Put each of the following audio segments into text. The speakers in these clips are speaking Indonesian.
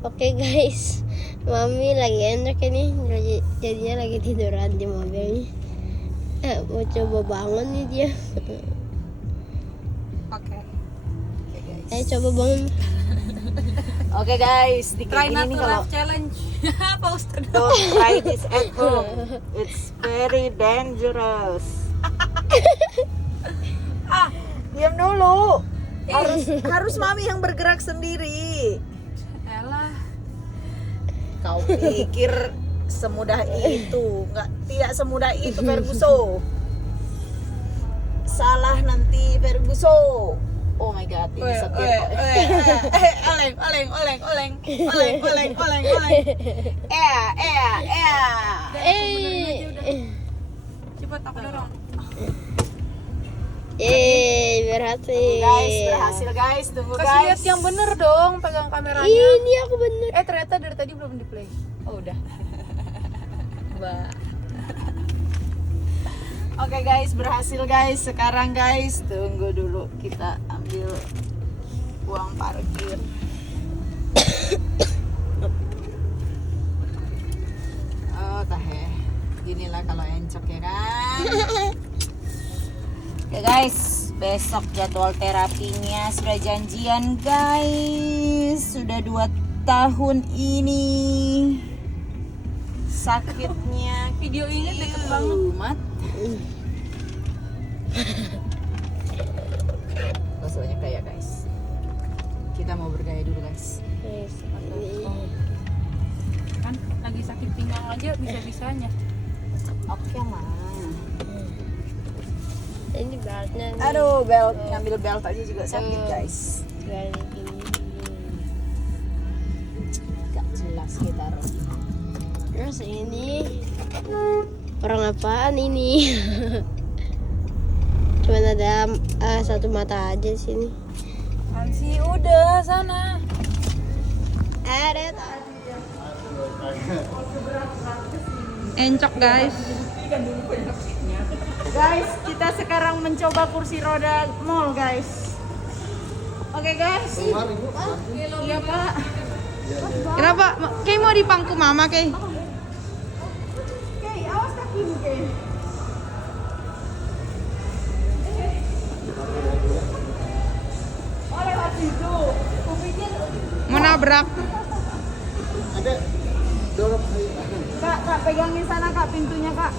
Oke guys, Mami lagi enak ini, jadinya lagi tiduran di mobilnya. Mau coba bangun nih dia. Oke. Ayo coba bangun. Oke guys, Try gini not nih to kalau laugh challenge. Apa Ustaz? don't try this at home. It's very dangerous. Diam dulu. Harus mami yang bergerak sendiri. Elah. Kau pikir semudah itu? Tidak semudah itu Ferguso. Salah nanti Ferguso. Oh my god, ini setir kok. Oleng. Cepat aku dorong. Berhasil. Berhasil guys, tunggu Kasih guys. lihat yang bener dong, pegang kameranya. Ini aku bener. Ternyata dari tadi belum di play. Oh udah. Oke guys, berhasil guys. Sekarang guys, tunggu dulu kita ambil uang parkir. Oh tahe, ginilah kalau encok ya kan. Oke guys, besok jadwal terapinya sudah janjian guys. Sudah 2 tahun ini sakitnya. Video ini deket banget. Mat. Gak banyak gaya guys. Kita mau bergaya dulu guys. Kan lagi sakit pinggang aja bisa-bisanya. Oke mah. Ini beltnya nih. Aduh, belt, ngambil belt aja juga sakit guys. Kayak gini. Gak jelas kita. Terus ini orang apaan ini? Cuman ada satu mata aja di sini. Ansi udah sana. Ada tadi. Encok guys. Guys, kita sekarang mencoba kursi roda mall guys. Oke guys. Iya pak. Kenapa? Kayak mau dipangku mama kayak. Oke, awas kakimu Kay. Oh lewat situ. Kupikir Mau nabrak. kak pegangin sana kak pintunya kak.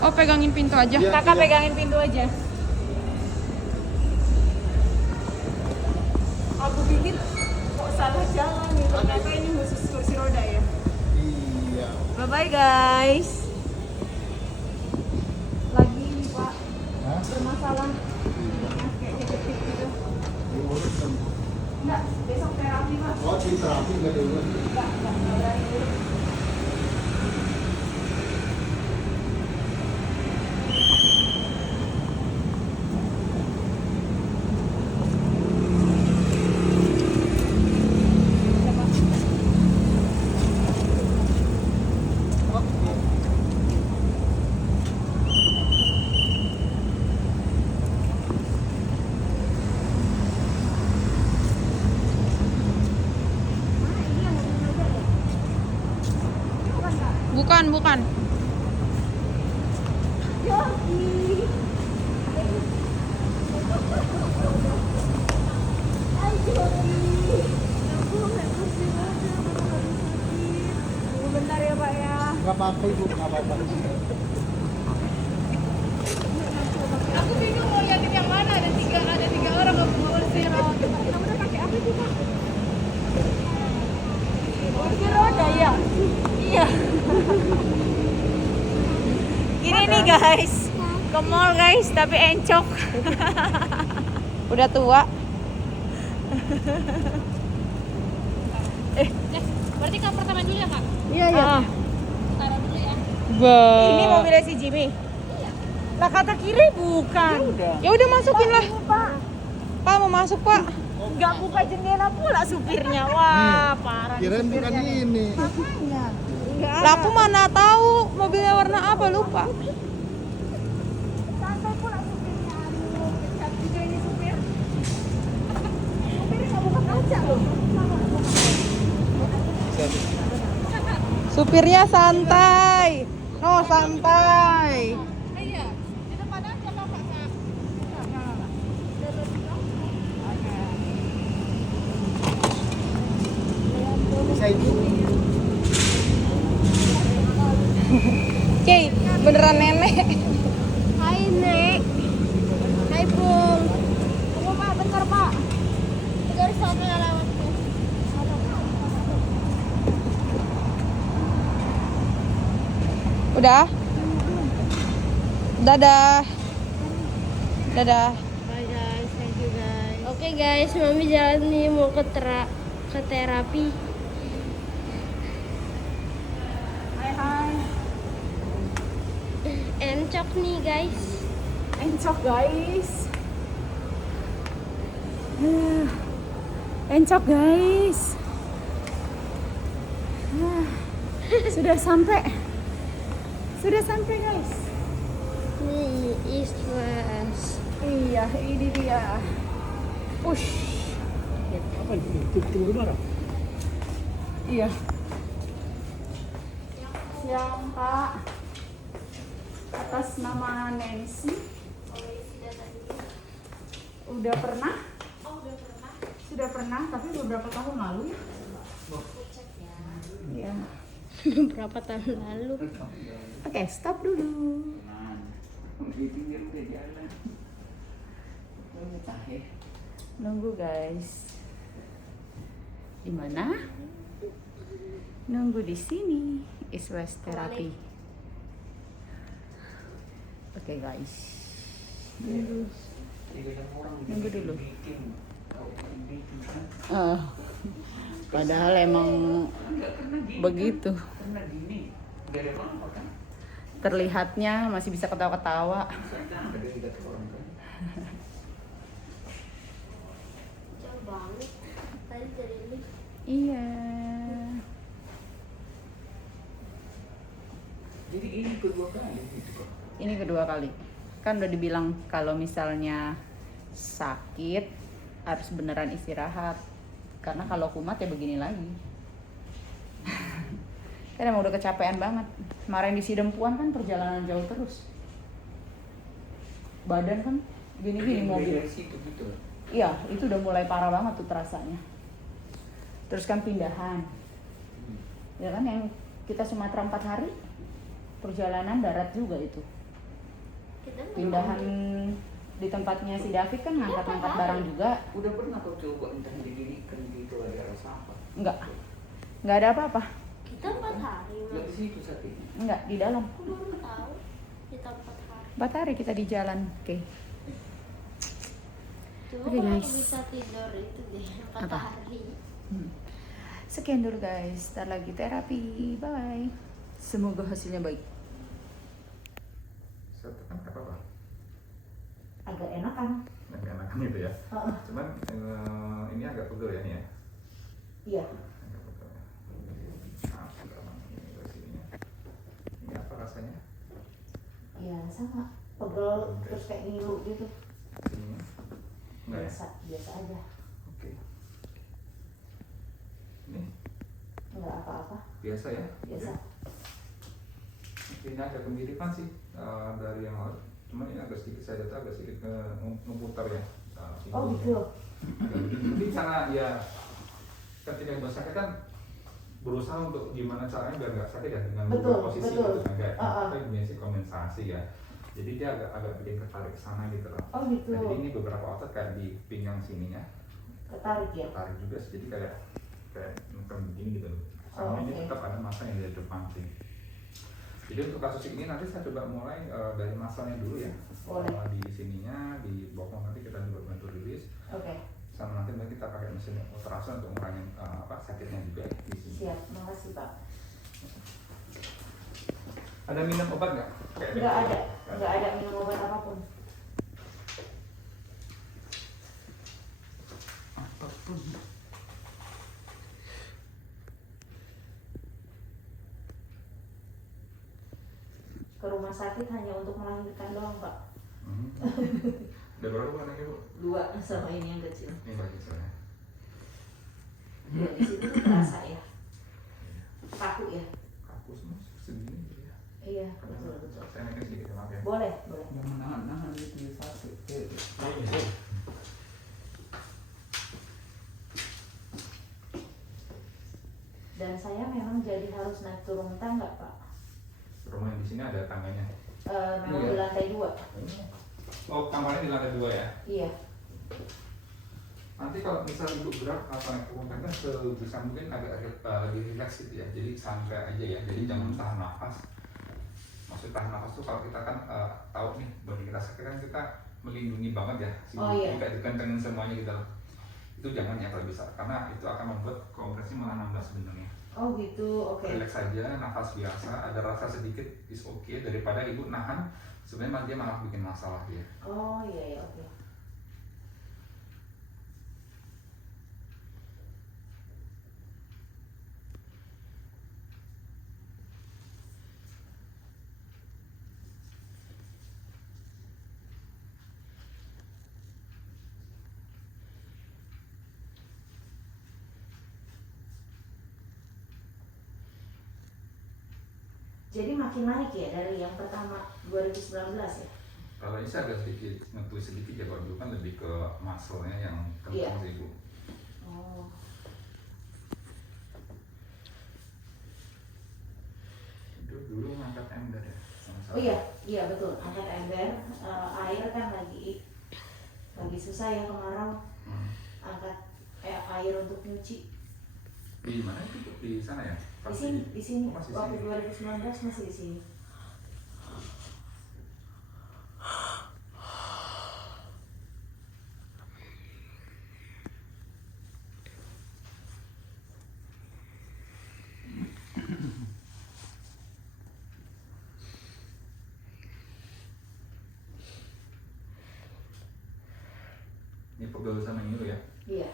Oh pegangin pintu aja. Kakak pegangin pintu aja. Aku pikir kok salah jalan nih. Ternyata ini khusus kursi roda ya. Iya. Bye bye guys. Lagi ini pak bermasalah. Kayak kejepit gitu. Enggak, besok terapi pak. Oh, di terapi nggak dulu. Enggak berani dulu. Bukan. Bentar ya pak ya. Nggak apa-apa ibu, nggak apa-apa. Aku bingung mau liatin yang mana, ada tiga orang nggak mau kursi roda. Udah pakai apa itu pak? Kursi roda ya? Iya. Gini nih guys, ke mall guys tapi encok. Udah tua. Berarti kak pertama dulu ya kak? Iya iya. Taruh dulu ya. Ini mobilnya si Jimmy. Lah kata kiri bukan. Ya udah masukin lah. Pak, Pak mau masuk pak. nggak buka jendela pula supirnya. Wah parah. nih Kirain bukan supirnya nih. ini. Makanya. Enggak. Lah aku mana tahu mobilnya warna apa lupa. Santai pula supirnya. Aduh, pecat juga ini supir. Supirnya nggak buka kaca loh. Supirnya santai. No, santai. Iya. Di depan aja Bapak, Kak. Bisa itu. Oke, beneran nenek. Hai Nek. Hai Bung. Tunggu Pak, bentar Pak. Dari sana ya lewat tuh. Udah? Dadah. Dadah. Bye guys, thank you guys. Oke guys, Mami jalan nih mau ke terapi. Hai. Encok nih guys. Encok guys. Encok guys. Sudah sampai. Sudah sampai guys. Nih Iswas. Iya, ini dia. Push. Apa itu? Tunggu barang. Iya. Siang Pak. Atas nama Nancy. Udah pernah? Sudah pernah, tapi beberapa tahun lalu ya. Iya. Berapa tahun lalu? Oke, stop dulu. Nunggu guys. Di mana? Nunggu di sini. Iswas terapi. Oke guys. Nunggu dulu. Padahal emang begitu. Terlihatnya masih bisa ketawa-ketawa. Jauh banget. Tadi dari ini. Iya. Jadi ini kedua kali gitu kok. Ini kedua kali. Kan udah dibilang kalau misalnya sakit harus beneran istirahat. Karena kalau kumat ya begini lagi. Kan emang udah kecapean banget. Kemarin di Sidempuan kan perjalanan jauh terus. Badan kan gini-gini mobil. Gitu. Iya, itu udah mulai parah banget tuh terasanya. Terus kan pindahan. Ya kan yang kita Sumatera 4 hari. Perjalanan darat juga itu. Kita Pindahan di tempatnya si David kan ngangkat-ngangkat barang juga. Udah pernah kau coba entah didirikan gitu ada rasa apa? Enggak ada apa-apa. Kita 4 hari Nggak Mas. di situ saat ini. Enggak, di dalam. Aku baru tahu kita 4 hari. 4 hari kita di jalan. Oke. Coba Oke, kalau guys. aku bisa tidur itu deh 4 Apa? hari. Sekian dulu guys. Ntar lagi terapi. Bye. Semoga hasilnya baik. Satu kan nggak apa-apa, Agak enakan. nggak enakan gitu ya. Cuman ini agak pegel ya nih ya. Iya. Agak pegel ya. Nah, ini dari sininya. Ini apa rasanya? Iya sama. Pegel terus kayak ngilu gitu. Sininya? Enggak ya? Biasa aja. Oke. Ini Enggak apa-apa. biasa ya? Biasa. Ini agak kemiripan sih dari yang lalu. Cuman ini agak sedikit saya lihat agak sedikit memutar ya. Sini. Oh gitu. Mungkin karena ya ketika udah sakit kan berusaha untuk gimana caranya biar nggak sakit ya dengan Betul, berubah posisi betul. gitu kan kayak Ah. kita punya si kompensasi ya. Jadi dia agak bikin ketarik ke sana gitu loh. Oh gitu. Nah, jadi ini beberapa otot kayak di pinggang sininya Ketarik ya. tarik juga jadi kayak neken begini gitu loh. Sama Oh, ini oke. tetap ada masa yang di depan sih. Jadi untuk kasus ini nanti saya coba mulai dari masanya dulu ya. Boleh. Di sininya, di bokong nanti kita coba bantu rilis. Oke. Sama nanti kita pakai mesin ultrasound untuk ngurangin sakitnya juga di sini. Siap. Makasih Pak. Ada minum obat nggak? Enggak ada. Enggak ada minum obat apapun. Apapun. Ke rumah sakit hanya untuk melahirkan doang Pak. Udah berapa bulan lagi Bu? 2 sama ini yang kecil. Ini bagi saya. Ya di situ terasa ya. Dan saya memang jadi harus naik turun tangga, Pak. Rumah yang di sini ada tangganya. Memang Iya. di lantai 2. Oh, kamarnya di lantai 2 ya? Iya. Nanti kalau misal ibu gerak atau naik turun tangga sebisa mungkin agak lebih rileks gitu ya. Jadi santai aja ya. Jadi jangan tahan nafas. Maksud tahan nafas tuh kalau kita kan tahu nih bagi kita sakit kan kita melindungi banget ya. Iya. Tidak dikentengin semuanya gitu loh. Itu jangan ya kalau bisa, karena itu akan membuat kompresi malah nambah sebenarnya. Oh gitu, oke. Relax saja, nafas biasa, ada rasa sedikit is okay daripada ibu nahan. Sebenarnya dia malah bikin masalah dia. Oh iya ya, oke. Jadi makin naik ya dari yang pertama 2019 ya? Kalau ini sih agak sedikit ngetui sedikit ya, kalau dulu kan lebih ke muscle-nya yang Iya. kencang sih ibu. Oh. Dulu ngangkat ember ya. Oh iya betul. Angkat ember, air kan lagi susah ya kemarau. Angkat air untuk nyuci. Di mana itu? Di sana ya? Di sini. Oh, masih Waktu sini. 2019 masih di sini. Ini pegel sama ini ya? Iya.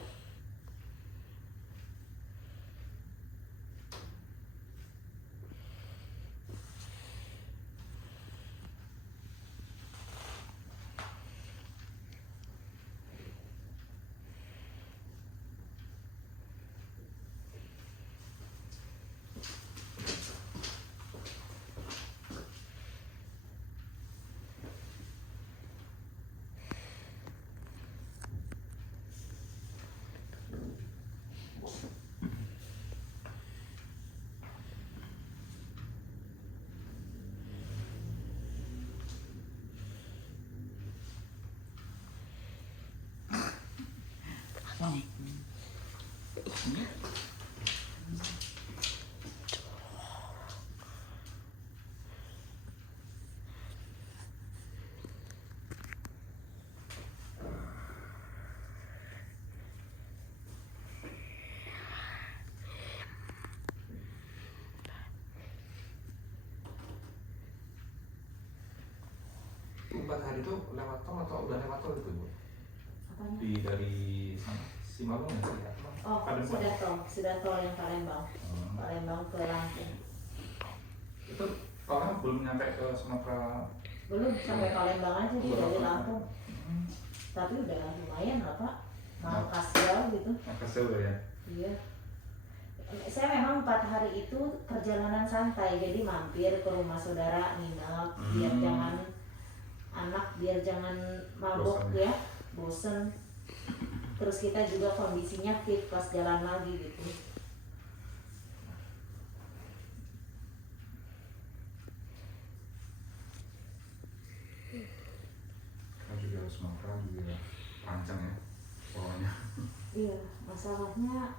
Itu 4 hari itu lewat tol atau udah lewat tol itu bu? Apanya? Dari sana Simalung ya? Oh, sudah tol yang Palembang. Palembang ke Lampung. Itu orang belum nyampe ke Sumatera. Belum sampai Palembang aja dia dari Lampung. Tapi udah lumayan lah Pak. Mangkas jauh gitu. Makasih udah ya. Iya. Saya memang 4 hari itu perjalanan santai, jadi mampir ke rumah saudara nginep, biar jangan mabuk Bosen. ya, bosen. Terus kita juga kondisinya fit pas jalan lagi gitu. Kan juga Sumatera juga panjang ya pokoknya. Iya, masalahnya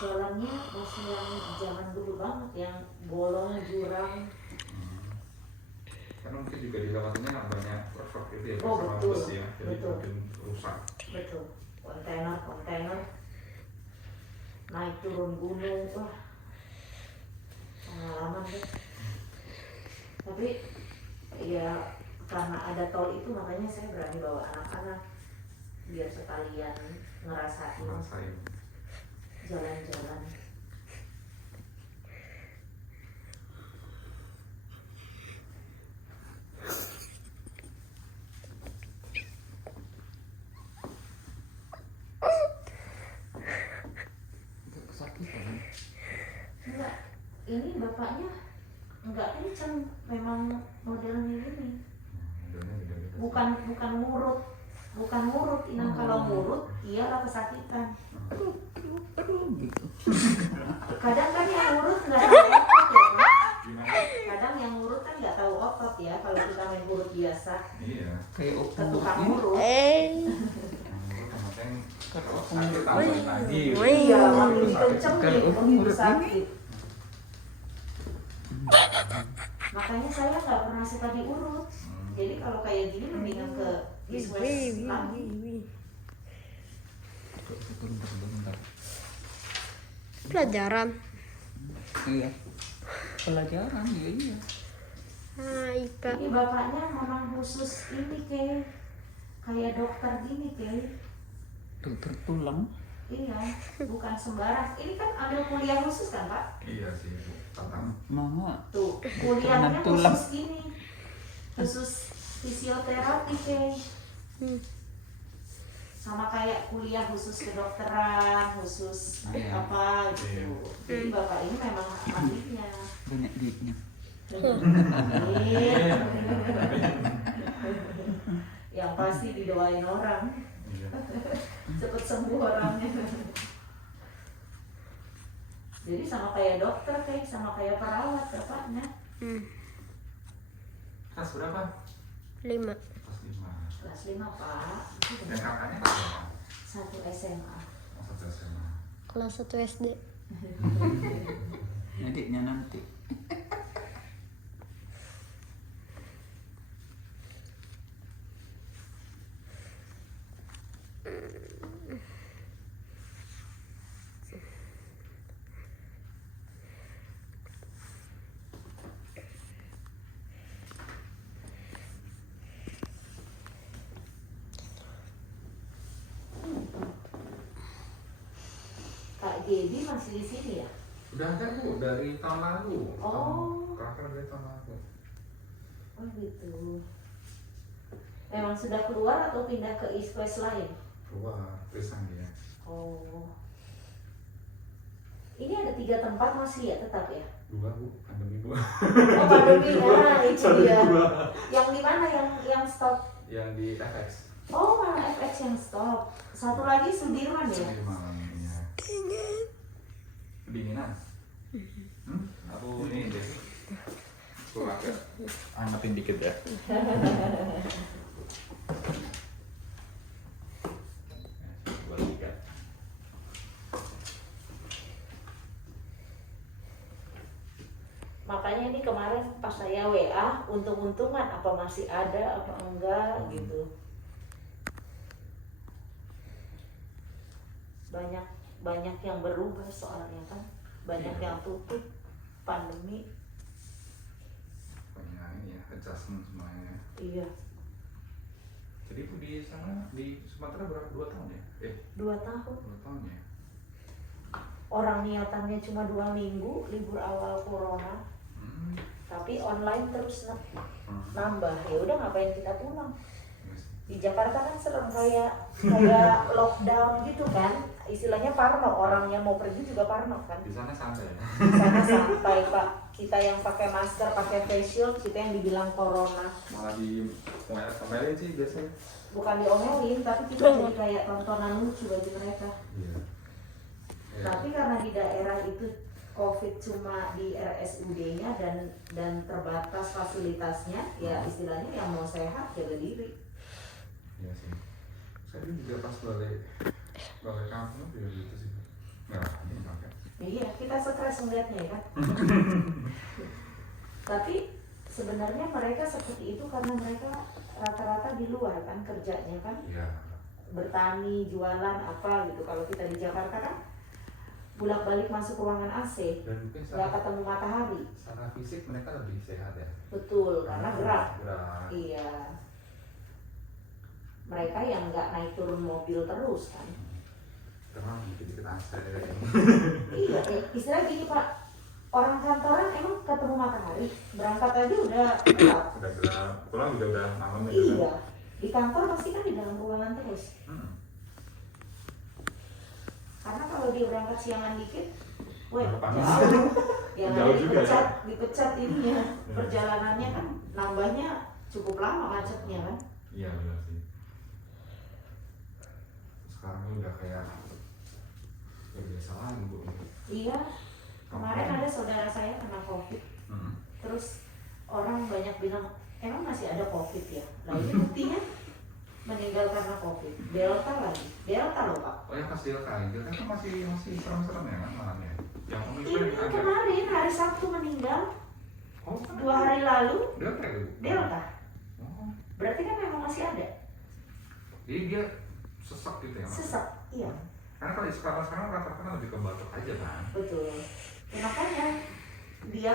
jalannya masih yang zaman dulu banget, yang bolong, jurang. Karena mungkin juga dilewatinya banyak truk itu ya, Oh, bersama betul. bus ya, jadi Betul. mungkin rusak. Betul, kontainer, naik turun gunung, wah pengalaman deh. Tapi ya karena ada tol itu makanya saya berani bawa anak-anak biar sekalian ngerasain Ngerasain. jalan-jalan. Kesakitan. Enggak, ini bapaknya enggak kenceng, memang modelnya gini. Modelnya beda-beda. Bukan murut. Inang kalau murut iyalah kesakitan. Aduh gitu. Kadang kan yang urut nggak tahu otot ya, Pak. Gimana? Kadang yang urut kan nggak tahu otot ya, kalau kita main urut biasa. Iya. Kayak Ke tukang ini. urut. Kalau sakit tambahin lagi. Iya, makin Sakit. dikencengin, Kalau begitu urut sakit. Makanya saya nggak pernah suka diurut. Jadi kalau kayak gini mendingan ke Iswes lagi. Bentar. Pelajaran. Iya. Pelajaran iya. Ah, Ika. Ini bapaknya memang khusus ini kayak dokter gini Dokter tulang. Iya, bukan sembarang. Ini kan ambil kuliah khusus kan Pak? Iya sih, Bu. Tentang Mama Tuh, kuliahnya tulang. khusus ini, khusus fisioterapi sama kayak kuliah khusus kedokteran, khusus Iya. apa gitu. Jadi bapak ini memang ahlinya. banyak duitnya. Yang pasti didoain orang, iya. cepet sembuh orangnya. Jadi sama kayak dokter sama kayak perawat bapaknya. Kelas berapa? 5. Kelas 5. Kelas 5 Pak. Dan kakaknya kelas berapa? 1 SMA. Oh, 1 SMA. Kelas 1 SD. Adiknya nanti. Kak Gedi masih di sini ya? Udah ada, Bu, dari tahun lalu. Oh. Kakak dari tahun lalu. Oh gitu. Memang sudah keluar atau pindah ke East West lain? Keluar, pisang dia. Oh. Ini ada 3 tempat masih ya tetap ya? 2, Bu, pandemi 2. Oh pandemi ya, itu dia. Yang di mana yang stop? Yang di FX. Oh malah FX yang stop. Satu lagi Sudirman ya? Di malamnya. Kedinginan. Aku ini deh. Aku agak angetin dikit ya. Makanya ini kemarin pas saya WA, untung-untungan apa masih ada apa enggak gitu. Banyak yang berubah soalnya kan, banyak Iya. yang tutup pandemi. Banyak ini ya, adjustment semuanya. Iya, Jadi Bu di sana di Sumatera berapa? 2 tahun ya? 2 tahun. 2 tahun ya? Orang niatannya cuma 2 minggu libur awal corona, tapi online terus nambah. Ya udah ngapain kita pulang? Di Jakarta kan serem kayak lockdown gitu kan, istilahnya parno, orangnya mau pergi juga parno kan. Di sana santai ya? Di sana santai Pak, kita yang pakai masker, pakai face shield, kita yang dibilang corona. Malah di omelin sih biasanya. Bukan diomelin, tapi kita jadi kayak tontonan lucu bagi mereka. Iya. Ya. Tapi karena di daerah itu COVID cuma di RSUD-nya dan terbatas fasilitasnya, ya istilahnya yang mau sehat jaga diri. Iya sih. Saya juga pas balik kampung juga gitu sih. Nggak ini pakai. Iya, kita stres melihatnya ya kan. Tapi sebenarnya mereka seperti itu karena mereka rata-rata di luar kan kerjanya kan, Iya. bertani, jualan apa gitu. Kalau kita di Jakarta kan bolak-balik masuk ruangan AC, Dan mungkin nggak ketemu matahari. secara fisik mereka lebih sehat ya. Betul, karena gerak. Gerak. Iya. Mereka yang nggak naik turun mobil terus kan. Karena dikit-dikit AC. Iya, istilah gini Pak, orang kantoran emang ketemu matahari, berangkat aja udah gelap. Udah gelap. Pulang juga udah malam ya. Iya, di kantor pasti kan di dalam ruangan terus. Karena kalau dia berangkat siangan dikit, wah Panas. jauh. Yang Jauh ada juga ya. dipecat ininya, perjalanannya kan nambahnya cukup lama macetnya kan. Iya benar sih. Sekarang udah kayak biasa lagi Bu. Iya, Kemarin ada saudara saya kena COVID, terus orang banyak bilang, emang masih ada COVID ya? Nah ini buktinya meninggal karena COVID. Delta lagi, Delta loh Pak. Oh ya pas Delta kan masih serem-serem ya kan malamnya. Yang Omikron Ini agak. kemarin hari Sabtu meninggal, Oh, 2 hari lalu Delta ya Bu? Delta. Oh, Berarti kan memang masih ada. jadi dia sesak gitu ya? Mas? Sesak, iya. Karena kalau sekarang rata-rata lebih ke batuk aja kan? Betul. Ya, makanya dia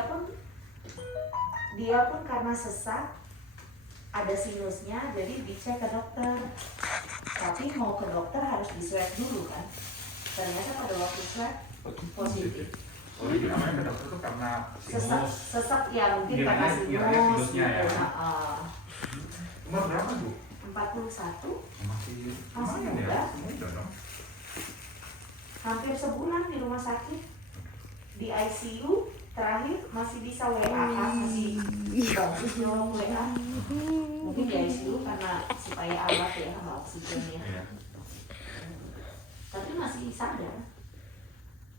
pun karena sesak, ada sinusnya, jadi dicek ke dokter. Tapi mau ke dokter harus di swab dulu kan. Ternyata pada waktu swab positif. Oh jadi namanya ke dokter tuh karena sinus. Sesak ya mungkin karena Kiranya sinus sinusnya ya. gitu. Umur berapa Bu? 41, Masih Masih lumayan muda. ya? Muda dong. hampir sebulan di rumah sakit, di ICU. Terakhir masih bisa WA kan, masih bagus dong WA. Mungkin di ICU karena supaya alat ya sama oksigen ya. Iya. Tapi masih sadar.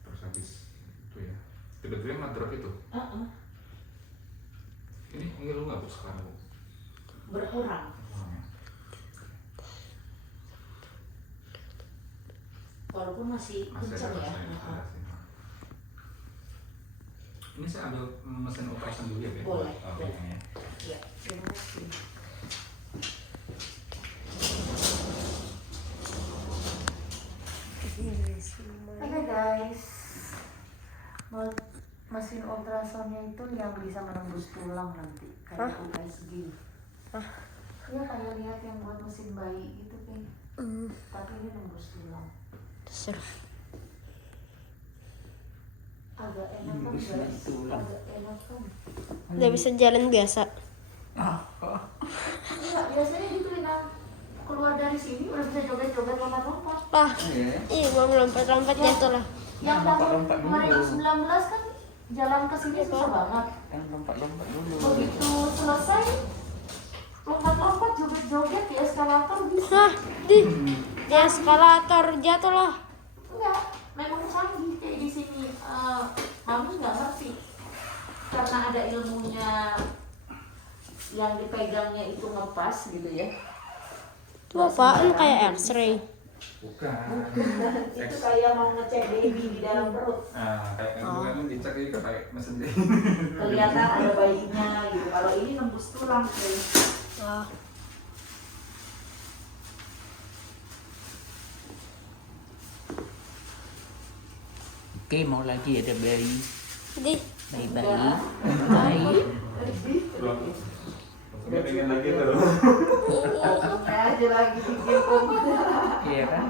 Terus habis itu ya. Tiba-tiba ngedrop itu. Ini ngilu nggak Bu sekarang Bu? Berkurang. Walaupun masih Masih ada kencang ya. rasanya, ada sih. Ini saya ambil mesin ultrasound dulu ya, Bu. Boleh, Oh, boleh. ya. Ya, terima kasih. Oke guys, mesin ultrasonnya itu yang bisa menembus tulang nanti kayak USG. Ya kayak lihat yang buat mesin bayi gitu kan. Tapi ini nembus tulang. Seru. Agak enak kan Nembus guys? tulang. Agak enak kan? Udah bisa jalan biasa. Enggak, biasanya gitu Lina. Keluar dari sini udah bisa joget-joget lompat-lompat. Ah, Iya. iya mau lompat-lompat jatuh lah. Yang tahun lompat-lompat dulu. 2019 kan jalan ke sini susah banget. Yang lompat-lompat dulu. Begitu selesai lompat-lompat joget-joget di eskalator bisa. Hah, di eskalator jatuh lah. Enggak, memang canggih kayak di sini. Mami nggak ngerti karena ada ilmunya yang dipegangnya itu ngepas gitu ya. Itu apaan kayak X-ray? Bukan. Itu kayak mau ngecek baby di dalam perut. Nah, kayak yang gue kan dicek ini kayak mesin deh. Kelihatan ada bayinya gitu. Kalau ini nembus tulang guys. Ah, Oke, mau lagi ada bayi. di Bayi-bayi. Bayi. Belum. Gue pengen lagi tuh. Aja lagi bikin kopi. Iya kan,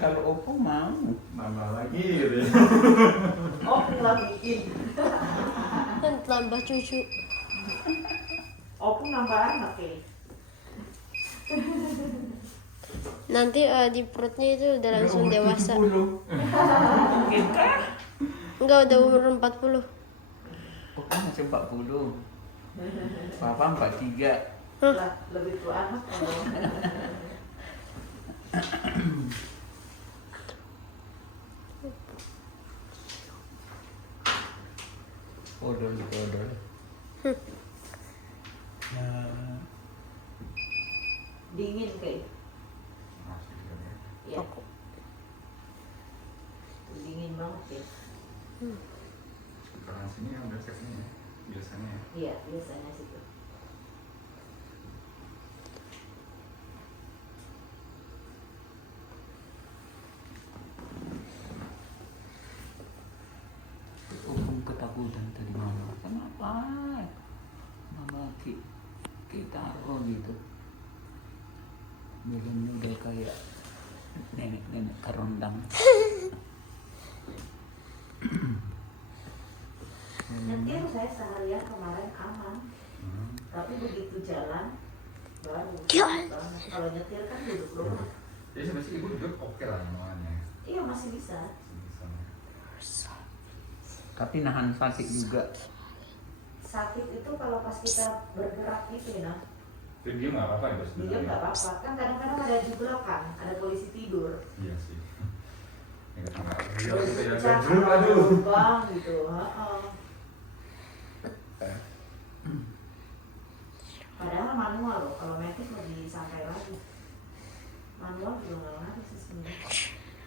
kalau Oppo mau. Nambah lagi gitu ya. Oh, tinggal bikin. kan tambah cucu. Oh, nambah anak ya. Nanti di perutnya itu udah langsung dewasa. Kita? Enggak, udah umur 40. Oppo masih 40. Papa 43. Lah, lebih tua anak. Odol. Nah, Dingin kayak. Masih kan ya. Ya. Dingin banget ya. Sekarang sini yang udah setnya ya. Biasanya ya. Iya, biasanya situ. Oppo ketakutan tadi mama. Kenapa? Mama kita gitu. Bilangnya udah kayak nenek-nenek kerondang. Nyetir saya seharian kemarin aman, tapi begitu jalan baru banget. Kalau nyetir kan duduk rumah. Jadi sebenarnya ibu juga oke lah namanya. Iya masih bisa. Tapi nahan sakit juga. Sakit itu kalau pas kita bergerak gitu ya, Jadi dia nggak apa-apa ya bos? dia nggak apa-apa. Kan kadang-kadang ada juglakan, ada polisi tidur. Iya sih. Ingat nggak? Iya, Udah kita pecah, jalan ada aduh. lubang gitu. Padahal manual loh, kalau matic lebih santai lagi. Manual juga nggak ngaruh sih sebenarnya.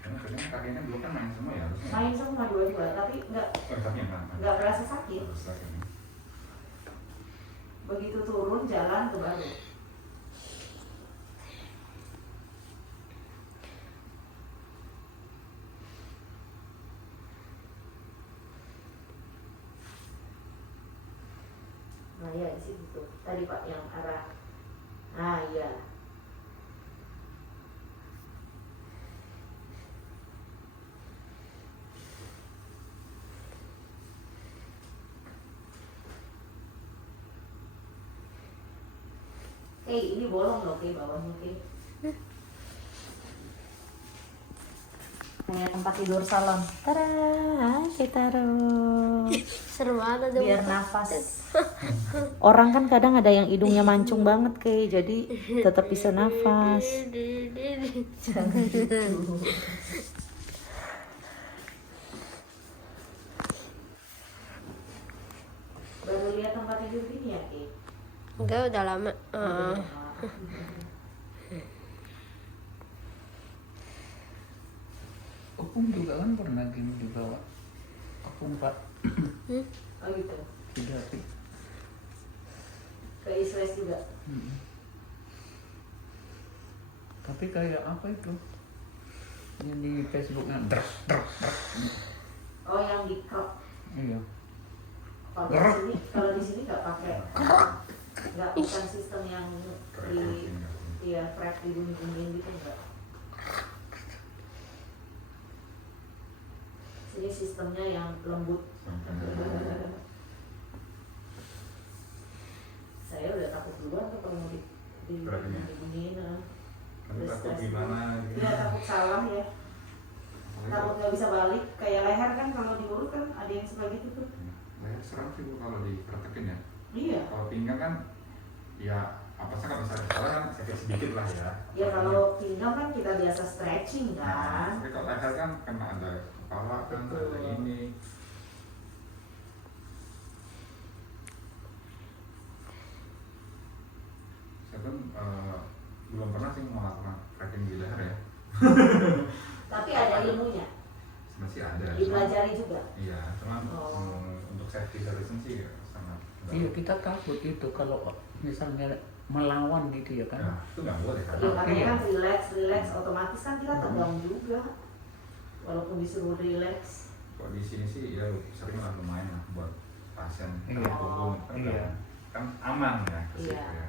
Karena kerjanya kakinya dulu kan main semua ya harusnya. Main semua dua-dua, tapi Tapi enggak. nggak berasa sakit. Terus lagi nih. Begitu turun jalan ke baru. Nah ya di situ tadi Pak yang arah. Nah iya. Ini bolong loh bawahnya kayak tempat tidur salon. Tada, kita taruh. Seru banget ada Biar nafas. Orang kan kadang ada yang hidungnya mancung banget jadi tetap bisa nafas. Jangan gitu. Baru lihat tempat tidur gini ya Ki? Enggak, udah lama. Opung juga kan pernah gini dibawa. Opung Pak. Oh gitu. Tidak. Ke Isles juga. Tapi kayak apa itu? Yang di Facebooknya drak. Oh yang di crop. Iya. Kalau di sini nggak pakai, nggak bukan sistem yang di prep dibunyi-bunyiin gitu enggak. Sini sistemnya yang lembut. Saya udah takut duluan tuh kalau mau dibunyiin. Tapi takut gimana gitu. Iya takut salah ya. Takut nggak bisa balik. Kayak leher kan kalau diurut kan ada yang suka gitu tuh. Leher serem sih Bu kalau dipraktekin ya. Iya. Kalau pinggang kan ya apa sih kalau misalnya salah kan sakit sedikit lah ya. Ya kalau pinggang kan kita biasa stretching Nah, kan. tapi kalau leher kan kena ada kepala kan ada ini. Saya kan belum pernah sih melakukan tracking di leher ya. Tapi ada ilmunya. Masih ada. Dipelajari juga. Iya, cuman Oh. untuk safety reason sih ya, sangat. Iya, kita takut itu kalau misalnya melawan gitu ya kan. Nah, itu nggak boleh kan? Ya makanya kan relax, otomatis kan kita tegang juga. Walaupun disuruh relax. Kalau di sini sih ya sering lah lumayan lah buat pasien Iya. punggung kan, Iya. kan aman ya ke situ Iya. ya.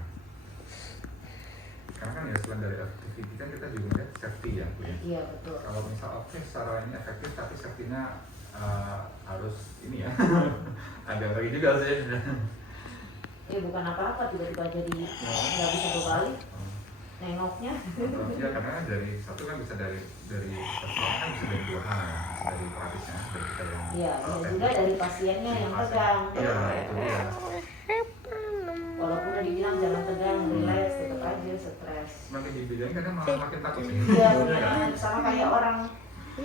Karena kan ya selain dari efektivitas kan kita juga lihat safety ya Bu ya. Iya betul. Kalau misal oke secara ini efektif tapi safety-nya harus ini ya ada lagi juga sih. Bukan apa-apa tiba-tiba jadi nggak bisa berbalik. Nengoknya. Iya karena dari satu kan bisa dari pasien kan bisa dari dua hal ya, bisa dari perapisnya dari kita yang Iya, juga dari pasiennya yang tegang. Iya itu dia. Walaupun udah dibilang jangan tegang, relax, tetap aja stres. Semakin dibilangin kadang malah makin takut sih. Iya benar, sama kayak orang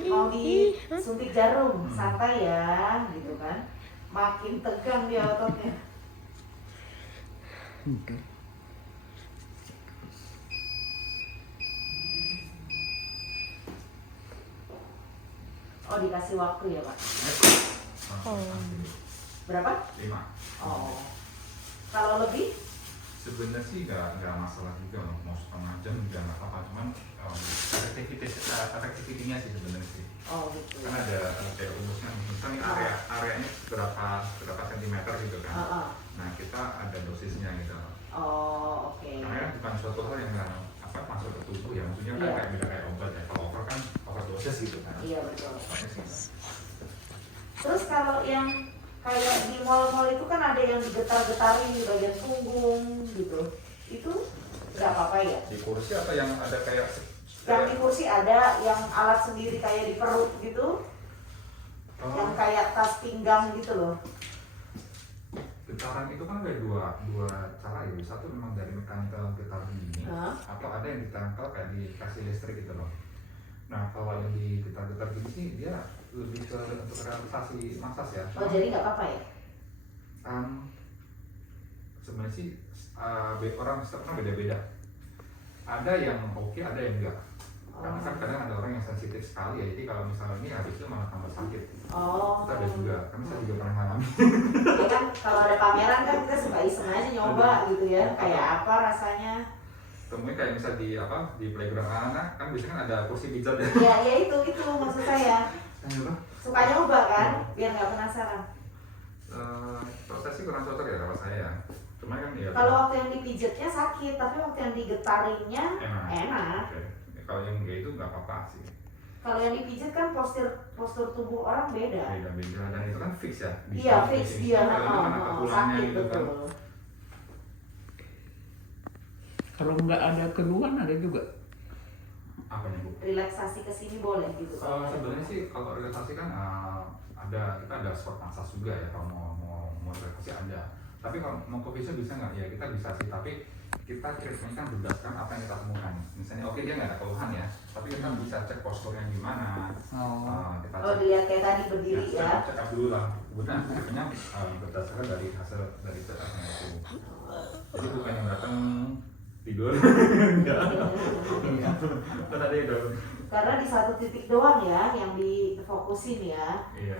mau disuntik jarum, santai ya, gitu kan. Makin tegang dia ototnya. Oh dikasih waktu ya Pak? Berapa? 5. Oh. Kalau lebih? Sebenarnya sih nggak masalah juga loh, mau setengah jam juga nggak apa-apa, cuman efektivitinya sih sebenarnya sih. Oh gitu. Kan ada kayak rumusnya, misalnya areanya berapa sentimeter gitu kan. Nah kita ada dosisnya gitu. Oh oke. Karena bukan suatu hal yang nggak masuk ke tubuh ya, maksudnya kan Iya. kayak beda kayak obat ya. Kalau over kan overdosis gitu kan. Iya betul. Makanya sih. Terus kalau yang kayak di mall-mall itu kan ada yang digetar-getarin di bagian punggung gitu. Itu nggak apa-apa ya? Di kursi atau yang ada kayak Yang di kursi ada yang alat sendiri kayak di perut gitu. Yang kayak tas pinggang gitu loh. Getaran itu kan ada dua cara ya. Satu memang dari mechanical getar ini, atau ada yang ditempel kayak dikasih listrik gitu loh. Nah kalau yang di getar-getar gini sih dia lebih ke untuk relaksasi massage ya. Oh jadi nggak apa-apa ya? Sebenarnya sih orang setiap orang beda-beda. Ada yang oke, ada yang enggak. Karena kan kadang ada orang yang sensitif sekali ya. Jadi kalau misalnya ini habis itu malah tambah sakit. Oh. Itu ada juga. Karena saya juga pernah ngalamin. Ya kan kalau ada pameran kan kita suka iseng aja nyoba gitu ya. Kayak apa rasanya? Temuin kayak misal di playground anak-anak kan biasanya kan ada kursi pijat ya. Iya, ya itu maksud saya. Nyoba. Suka nyoba kan, biar nggak penasaran. Prosesnya kurang cocok ya kalau saya ya. Cuma kan ya. Kalau waktu yang dipijatnya sakit, tapi waktu yang digetarinnya enak. Oke. Kalau yang enggak itu nggak apa-apa sih. Kalau yang dipijat kan postur tubuh orang beda. Beda-beda dan itu kan fix ya. Iya, fix dia. Kalau itu kan ada tulangnya Sakit gitu kan. betul. Kalau nggak ada keluhan ada juga. Apanya Bu? Relaksasi ke sini boleh gitu. Sebenarnya sih kalau relaksasi kan kita ada sport massage juga ya kalau mau relaksasi ada. Tapi kalau mau ke bisa nggak ya kita bisa sih, tapi kita treatment kan berdasarkan apa yang kita temukan. Misalnya oke dia nggak ada keluhan ya, tapi kita bisa cek posturnya gimana. Kita cek, Lihat kayak tadi berdiri ya. Cek up dulu lah. Kemudian treatmentnya berdasarkan dari hasil dari check upnya itu. Jadi bukan yang datang tidur. Enggak. Kan ada itu. Karena di satu titik doang ya yang difokusin ya. Iya.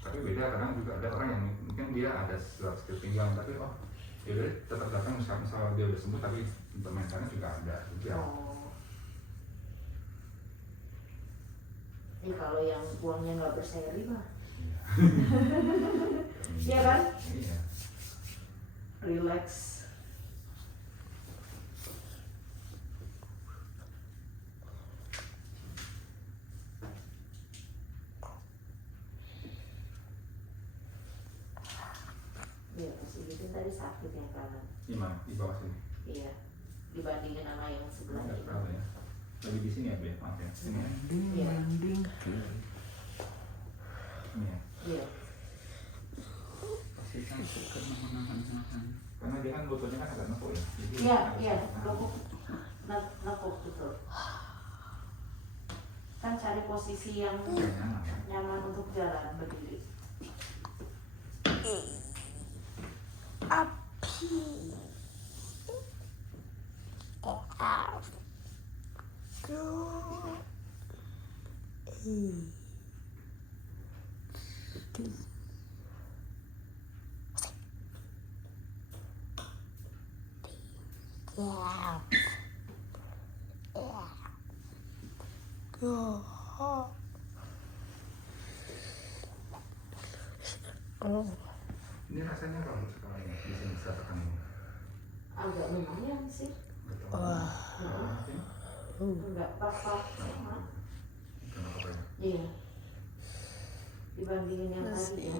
Tapi beda, kadang juga ada orang yang mungkin dia ada skill pinggang tapi ya udah tetap datang misal dia udah sembuh tapi untuk maintenance juga ada juga. Ini kalau yang uangnya nggak berseri mah. Iya. Iya kan? Iya. Relax. Iya, positifin tadi sakit yang kanan. Gimana? Di bawah sini. Iya. Dibandingin sama yang sebelah Enggak ini. terlalu ya. Lagi di sini ya, Bu ya? Maaf ya. Sini ya. Iya. Banding ke Ini ya. Iya. Pasti sakit karena menahan. Karena dia kan lututnya kan agak nekuk ya. Jadi Iya, agak iya. sakit. Nekuk. Nekuk betul. Kan cari posisi yang Iya, nyaman ya. nyaman untuk jalan berdiri. Ini rasanya kalau sekarang ya, di sini bisa tekan ini. Agak lumayan sih. Enggak apa-apa sama. Kenapa ya? Iya. Dibandingin yang tadi ya.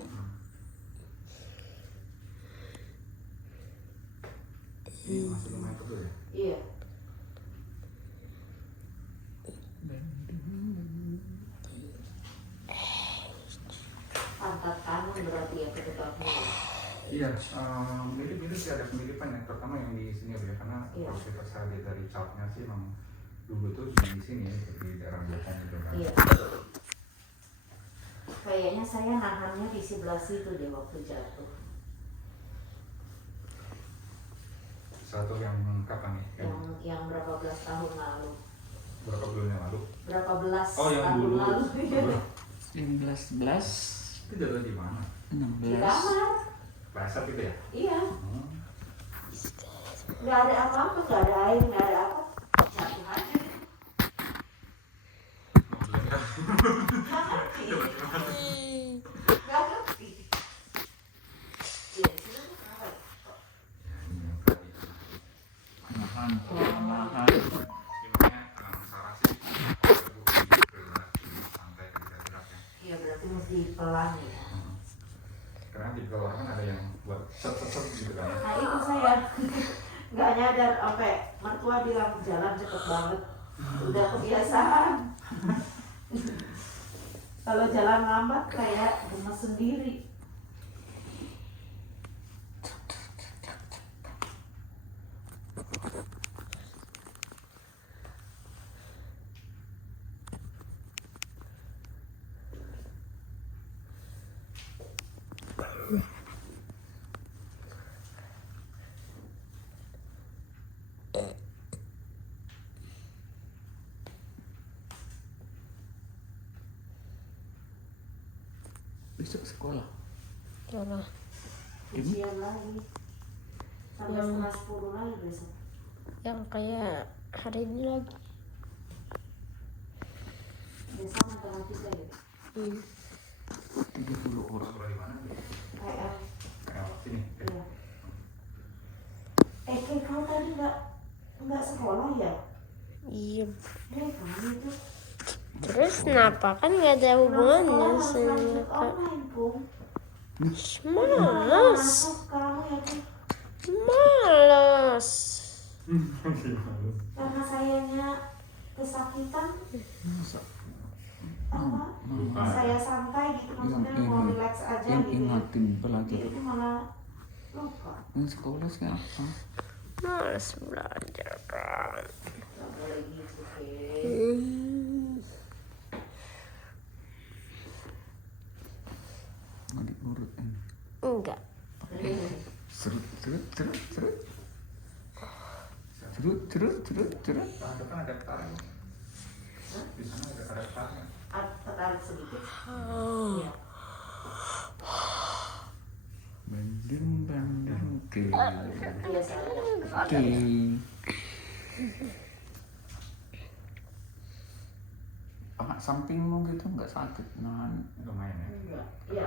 Ini masih lumayan tebal ya? Iya. Pantat kanan berarti ya penyebabnya. Iya, mirip-mirip sih, ada kemiripan ya, terutama yang di sini ya, karena Iya. kalau kita saya lihat dari chartnya sih memang dulu tuh di sini ya, di daerah belakang itu kan. Iya. Kayaknya saya nahannya di sebelah situ deh waktu jatuh. Satu yang kapan nih? Yang berapa belas tahun lalu? Berapa bulan yang lalu? Berapa belas Oh, yang tahun dulu. lalu? 15 Itu jatuh di mana? 16 Di kamar. Basah gitu ya? Iya. Hmm. Nggak ada apa-apa, nggak ada air, nggak ada apa. Jatuh aja. Nggak ngerti. Nggak ngerti. Iya, di sini tuh kenapa ya? Ya, ini yang tadi. Mahan Gimana Sarah sih? Santai tidak gerak ya. Iya, berarti mesti pelan ya. Karena di bawah kan ada yang buat set gitu kan. Nah itu saya nggak nyadar sampai mertua bilang jalan cepet banget, udah kebiasaan. Kalau jalan lambat kayak gemes sendiri. Besok sekolah. Salah. Ujian lagi. Sampai setengah 10 lagi besok. Yang kayak hari ini lagi. Besok matematika ya. 30 orang. Sekolah di mana? KL. Kayak sini. Iya. Kayak kau tadi nggak sekolah ya? Iya. Kamu itu. Terus kenapa? Kan nggak ada hubungannya Harus sama lanjut Kak. online, Pung. Malas. Masuk kamu ya, Pung. Malas. Karena sayanya kesakitan. Apa? Saya santai gitu maksudnya mau relax aja yang gitu. ingatin pelajaran. Itu malah lupa. Yang sekolah siapa? Malas belajar kan. Gak boleh gitu, Ke. Nggak diurut kan? Enggak. Serut, serut, serut, serut. Serut, serut, serut, serut. Ada kan ada tarik. Di sana ada tarik. Tertarik sedikit. Iya. Bandung, bandung, ke. Biasa aja. Ke. Anak sampingmu gitu nggak sakit nahan? Lumayan ya. Enggak. Iya.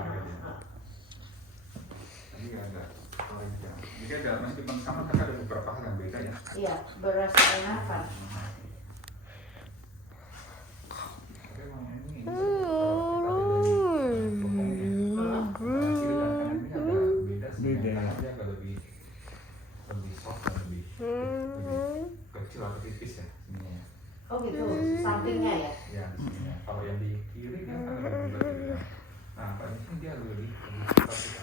Tadi agak tarik ya. Jadi ada meskipun sama tapi ada beberapa hal yang beda ya. Iya, beras enakan. Tapi emang ini Beda. dia agak lebih soft dan lebih kecil atau tipis ya sininya. Oh gitu, sampingnya ya? Ya di sini ya. Kalau yang di kiri dia kan lebih bulat gitu kan. Nah kalau di sini dia lebih ketat gitu.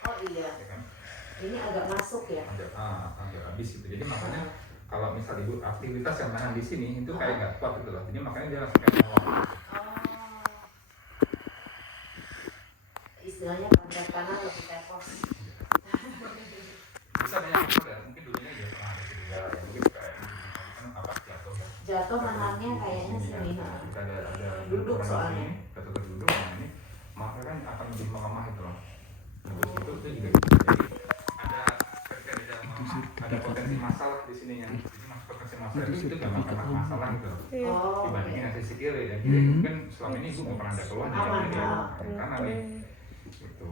Oh iya, Ya kan? ini agak masuk ya? Agak habis gitu. Jadi makanya kalau misal ibu aktivitas yang nahan di sini itu kayak nggak kuat gitu loh. Jadi makanya dia langsung kayak ngomong. Oh. Istilahnya pantat kanan lebih tepos. Bisa ada yang ya, mungkin dulunya juga pernah ada juga ya mungkin kayak kan apa jatuh ya. Jatuh nahannya kayaknya sini. Ya. Kita ada Duduk orang soalnya. di sini, ketika duduk nah ini maka kan akan lebih melemah itu loh. Terus itu juga gitu. Jadi ada ketika ada potensi masalah di sininya. Jadi potensi masalah itu nggak masalah masalah gitu loh. Oh, Dibandingin oke. yang sisi kiri ya kiri mungkin selama ini ibu nggak pernah ada keluhan di Aman, kiri ya aman. yang kanan nih gitu.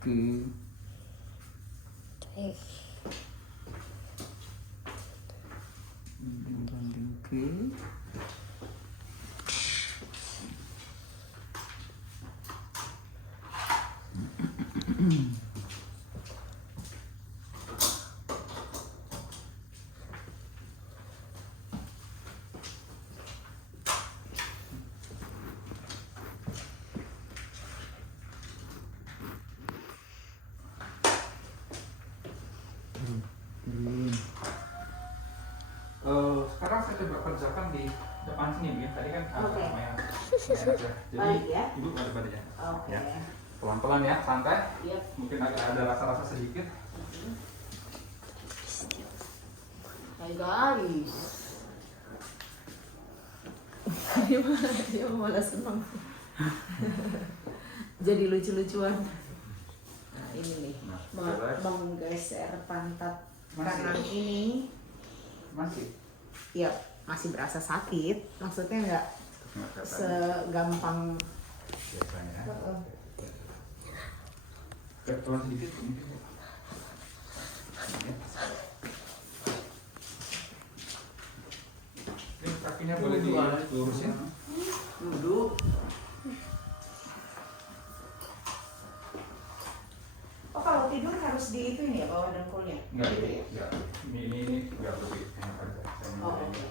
Ke. Banding ke. Sekarang saya coba kerjakan di depan sini ya. Tadi kan Oke. lumayan aja. Jadi Balik ya? ibu balik balik ya. Oke. Ya. Pelan-pelan ya, santai. Iya. Mungkin agak ada rasa-rasa sedikit. Hai guys. Dia malah senang. Jadi lucu-lucuan. Nah ini nih, menggeser pantat kanan ini. Masih. Ya masih berasa sakit. Maksudnya nggak segampang. Biasanya. Pelan sedikit mungkin. Ini kakinya boleh dilurusin. Duduk. Oh kalau tidur harus di itu ini ya bawah dengkulnya? Enggak, Gitu ya? enggak. Ini enggak lebih enak aja. Saya Oh, mau oke.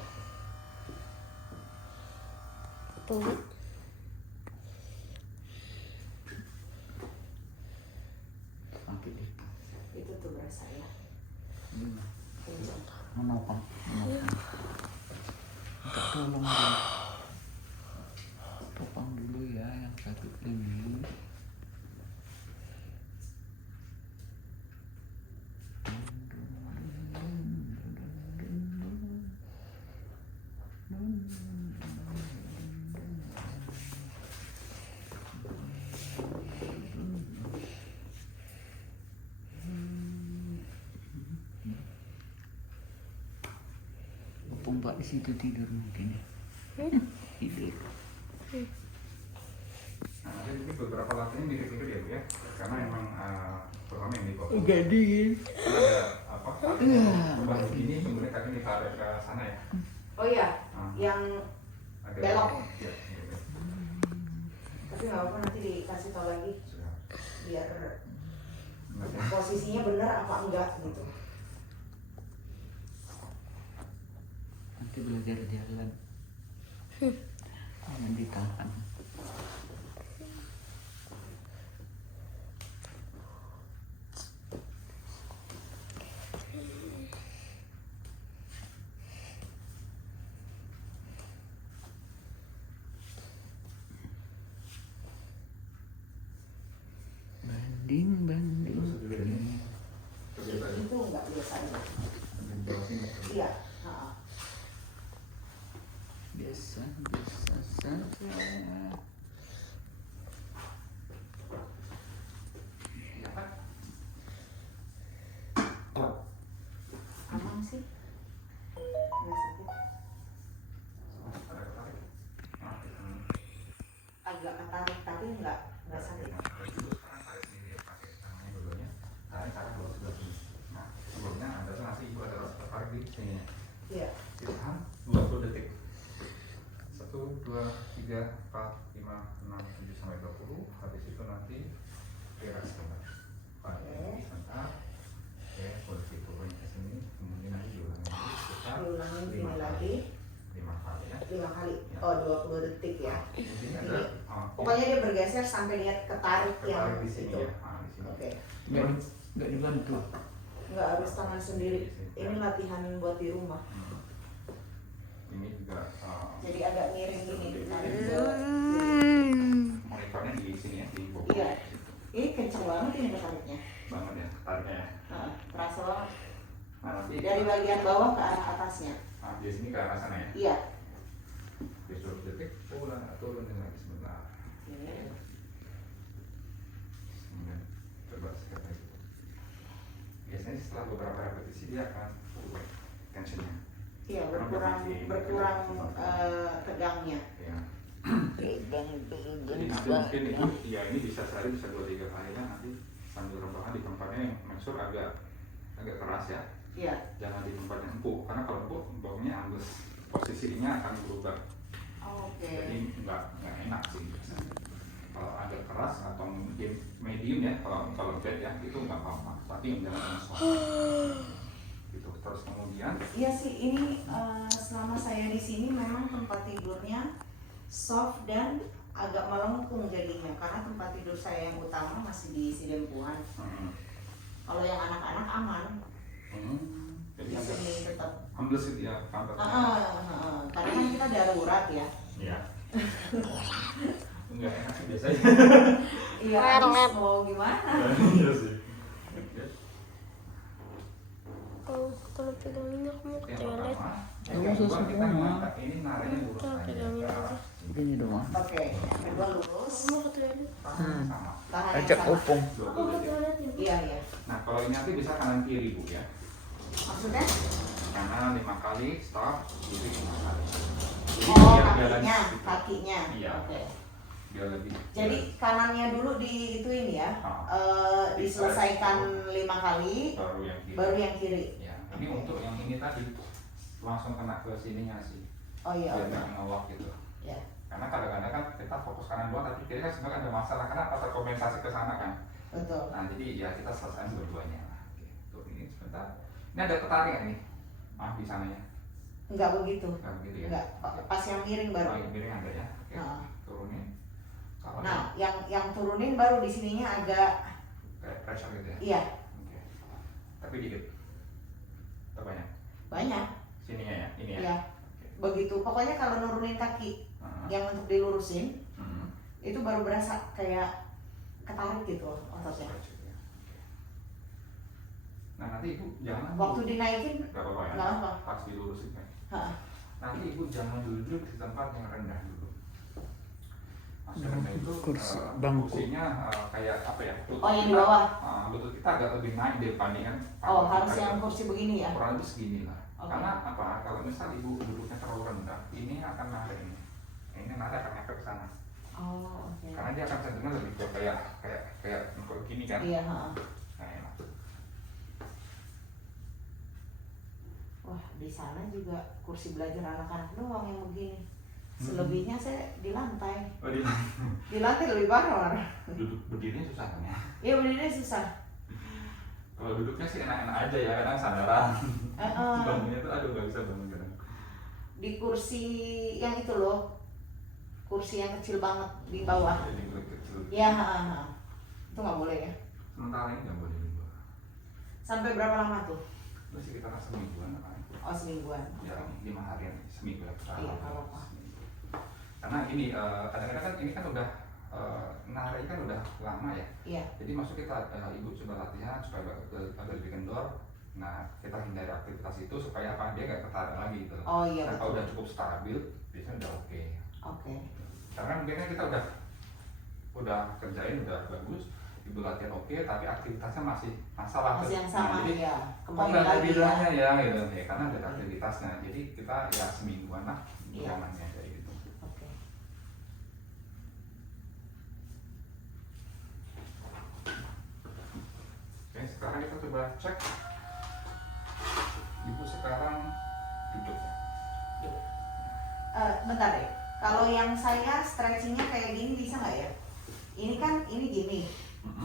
Tuh. Sakit itu. Itu tuh berasa ya. Ini Iya. menopang. Minta tolong dong. Topang dulu ya yang sakit ini. Mbak di situ tidur mungkin ya. Tidur. Nah, jadi beberapa latihan mirip-mirip ya Bu ya, karena emang pertama yang di bawah. Dingin. Ada apa? Coba begini, kemudian kaki ditarik ke sana ya. Oh iya, Nah, yang agak belok. Ya, gitu. Tapi nggak apa-apa nanti dikasih tau lagi Sudah. biar Nah, ya. posisinya benar apa enggak gitu. Nanti belajar jalan. Jangan ditahan. Banding. Terus dulu ini. Coba tadi. Itu enggak biasanya. Di bawah sini. Iya. Ha-ha. Biasa saja. Ya Pak. Aman sih. Nggak sakit. Ada ketarik. Nah, Agak ketarik tapi nggak sakit. Nah, dulu sekarang tarik sendiri ya, pakai tangannya dua-duanya. Tarik ke arah bawah sebelah sini. Nah, sebelumnya Anda tuh nanti Ibu ada rasa tertarik di sini. Iya. Ditahan 20 detik. 1, 2, 3, 4, 5, 6, 7 sampai 20. Habis itu nanti relax kembali. Pakai sebentar. Oke, posisi turunnya ke sini. Kemudian nanti diulangi lagi sekitar Diulangin 5 sini lagi 5 kali ya. 5 kali. Oh 20 detik ya. Mungkin ada Pokoknya dia bergeser sampai dia ketarik yang tertarik di sini itu. ya. Nah, di sini. Oke. Nggak dibantu. Nggak harus tangan sendiri. Ini latihan buat di rumah. Ini juga Jadi agak miring gini ditarik ke kiri. monitornya di sini ya, di bawah. Iya. Ini kenceng banget ini ketariknya. Banget ya, tariknya ya. Nah, terasa banget. Nah, nanti Dari bagian bawah ke arah atasnya. di sini ke arah sana ya. Iya. Di 10 detik, turunin lagi sebentar. Ini. Kemudian coba sekat lagi. Biasanya setelah beberapa repetisi dia akan turun tensionnya. Iya, berkurang tegangnya. Ya. Jadi nanti mungkin itu, ya ini bisa sehari bisa 2-3 kali ya, nanti sambil rebahan di tempatnya yang make sure agak keras ya. Iya. Jangan di tempat yang empuk, karena kalau empuk baunya ambles, posisinya akan berubah. Oke. Jadi nggak enak sih biasanya. Kalau agak keras atau mungkin medium ya, kalau bed ya itu nggak apa-apa, tapi jangan yang soft. Gitu. Terus kemudian Iya sih, ini selama saya di sini memang tempat tidurnya soft dan agak melengkung jadinya karena tempat tidur saya yang utama masih di Sidempuan. Kalau yang anak-anak aman, jadi di agak sini tetap. ambles itu ya pantatnya. Karena kan kita darurat ya. Iya. Nggak enak sih biasanya. Iya, harus mau gimana? Iya sih. Kalau pegangin aku mau ke Yang toilet. pertama, Kamu yang kedua susah kita banget. mengangkat ini nariknya lurus Kita aja. pegangin aja. Gini doang. Oke, yang kedua lurus. Aku mau ke toilet. Sama. Tahan yang Ajak sama. opung. Aku mau ke toilet ya. Iya, iya. Nah kalau ini nanti bisa kanan kiri Bu ya. Maksudnya? Kanan 5 kali, stop, kiri 5 kali. Jadi Oh, biar kakinya, gitu. kakinya. Iya. Oke. Biar lebih. Jadi kanannya dulu di ituin ya, Ah. diselesaikan 5 kali, baru yang kiri. baru yang kiri. Ya, ini untuk yang ini tadi langsung kena ke sininya sih. Oh iya, Biar oke. nggak ngewak gitu. Ya. Karena kadang-kadang kan kita fokus kanan doang, tapi kiri kan sebenarnya ada masalah karena apa terkompensasi ke sana kan. Betul. Nah jadi ya kita selesaiin dua-duanya. Oke, tuh ini sebentar. Ini ada ketarik nih, maaf di sananya. Enggak begitu. Enggak begitu ya? Enggak, pas yang miring baru. Oh, yang miring ada ya. Oke, Nah. turunin. Kalau Nah, yang turunin baru di sininya agak kayak pressure gitu ya. iya, Oke. Tapi dikit. Atau banyak? banyak. Sininya ya, ini ya. Iya. Begitu. Pokoknya kalau nurunin kaki Heeh. yang untuk dilurusin Hmm. itu baru berasa kayak ketarik gitu ototnya. Nah nanti ibu jangan Waktu dinaikin nggak apa-apa ya, nggak apa. pas dilurusin kan. Hah. Nanti ibu jangan duduk di tempat yang rendah dulu. Maksudnya rendah itu Kursi, bangku. kursinya kayak apa ya? Oh, yang di bawah. Lutut kita agak lebih naik dibandingkan. Oh, harus yang kursi begini ya. Kurang lebih segini lah. Oke. Karena apa? Kalau misal ibu duduknya terlalu rendah, ini akan narik ini. Ini narik akan ngefek ke sana. Oh, oke. Karena dia akan cenderung lebih ke kayak gini kan. Iya, heeh. Nah, enak. Wah, di sana juga kursi belajar anak-anak doang yang begini. Selebihnya saya di lantai. Oh, di Di lantai lebih parah. duduk berdirinya susah kan ya. Iya, berdiri susah. Kalau duduknya sih enak-enak aja ya, kadang sandaran. Heeh. Bangunnya tuh aduh nggak bisa bangun kadang. Di kursi yang itu loh, kursi yang kecil banget di bawah. Jadi kecil. Ya, heeh. Itu nggak boleh ya. Sementara ini nggak boleh dibuat. Sampai berapa lama tuh? Itu sekitar semingguan apa? Oh, semingguan. Ya 5 harian, seminggu ya. Iya, kalau apa. Karena ini kadang-kadang kan ini kan udah narik kan udah lama ya. Iya. Jadi maksud kita ibu coba latihan supaya agak lebih kendor. Nah kita hindari aktivitas itu supaya apa dia nggak ketarik lagi gitu. Oh iya, Nah, kalau betul. udah cukup stabil, biasanya udah oke. Oke. Karena mungkin kan kita udah kerjain udah bagus, ibu latihan oke, tapi aktivitasnya masih masalah. Masih yang Nah, sama jadi ya. kok Kembali nggak ada lagi ya. bedanya ya gitu ya, karena ada aktivitasnya. Jadi kita ya semingguan lah Iya. zamannya kayak gitu. Oke. Oke, sekarang kita coba cek. Ibu sekarang duduk ya. Bentar deh. Kalau yang saya stretchingnya kayak gini bisa nggak ya? Ini kan ini gini,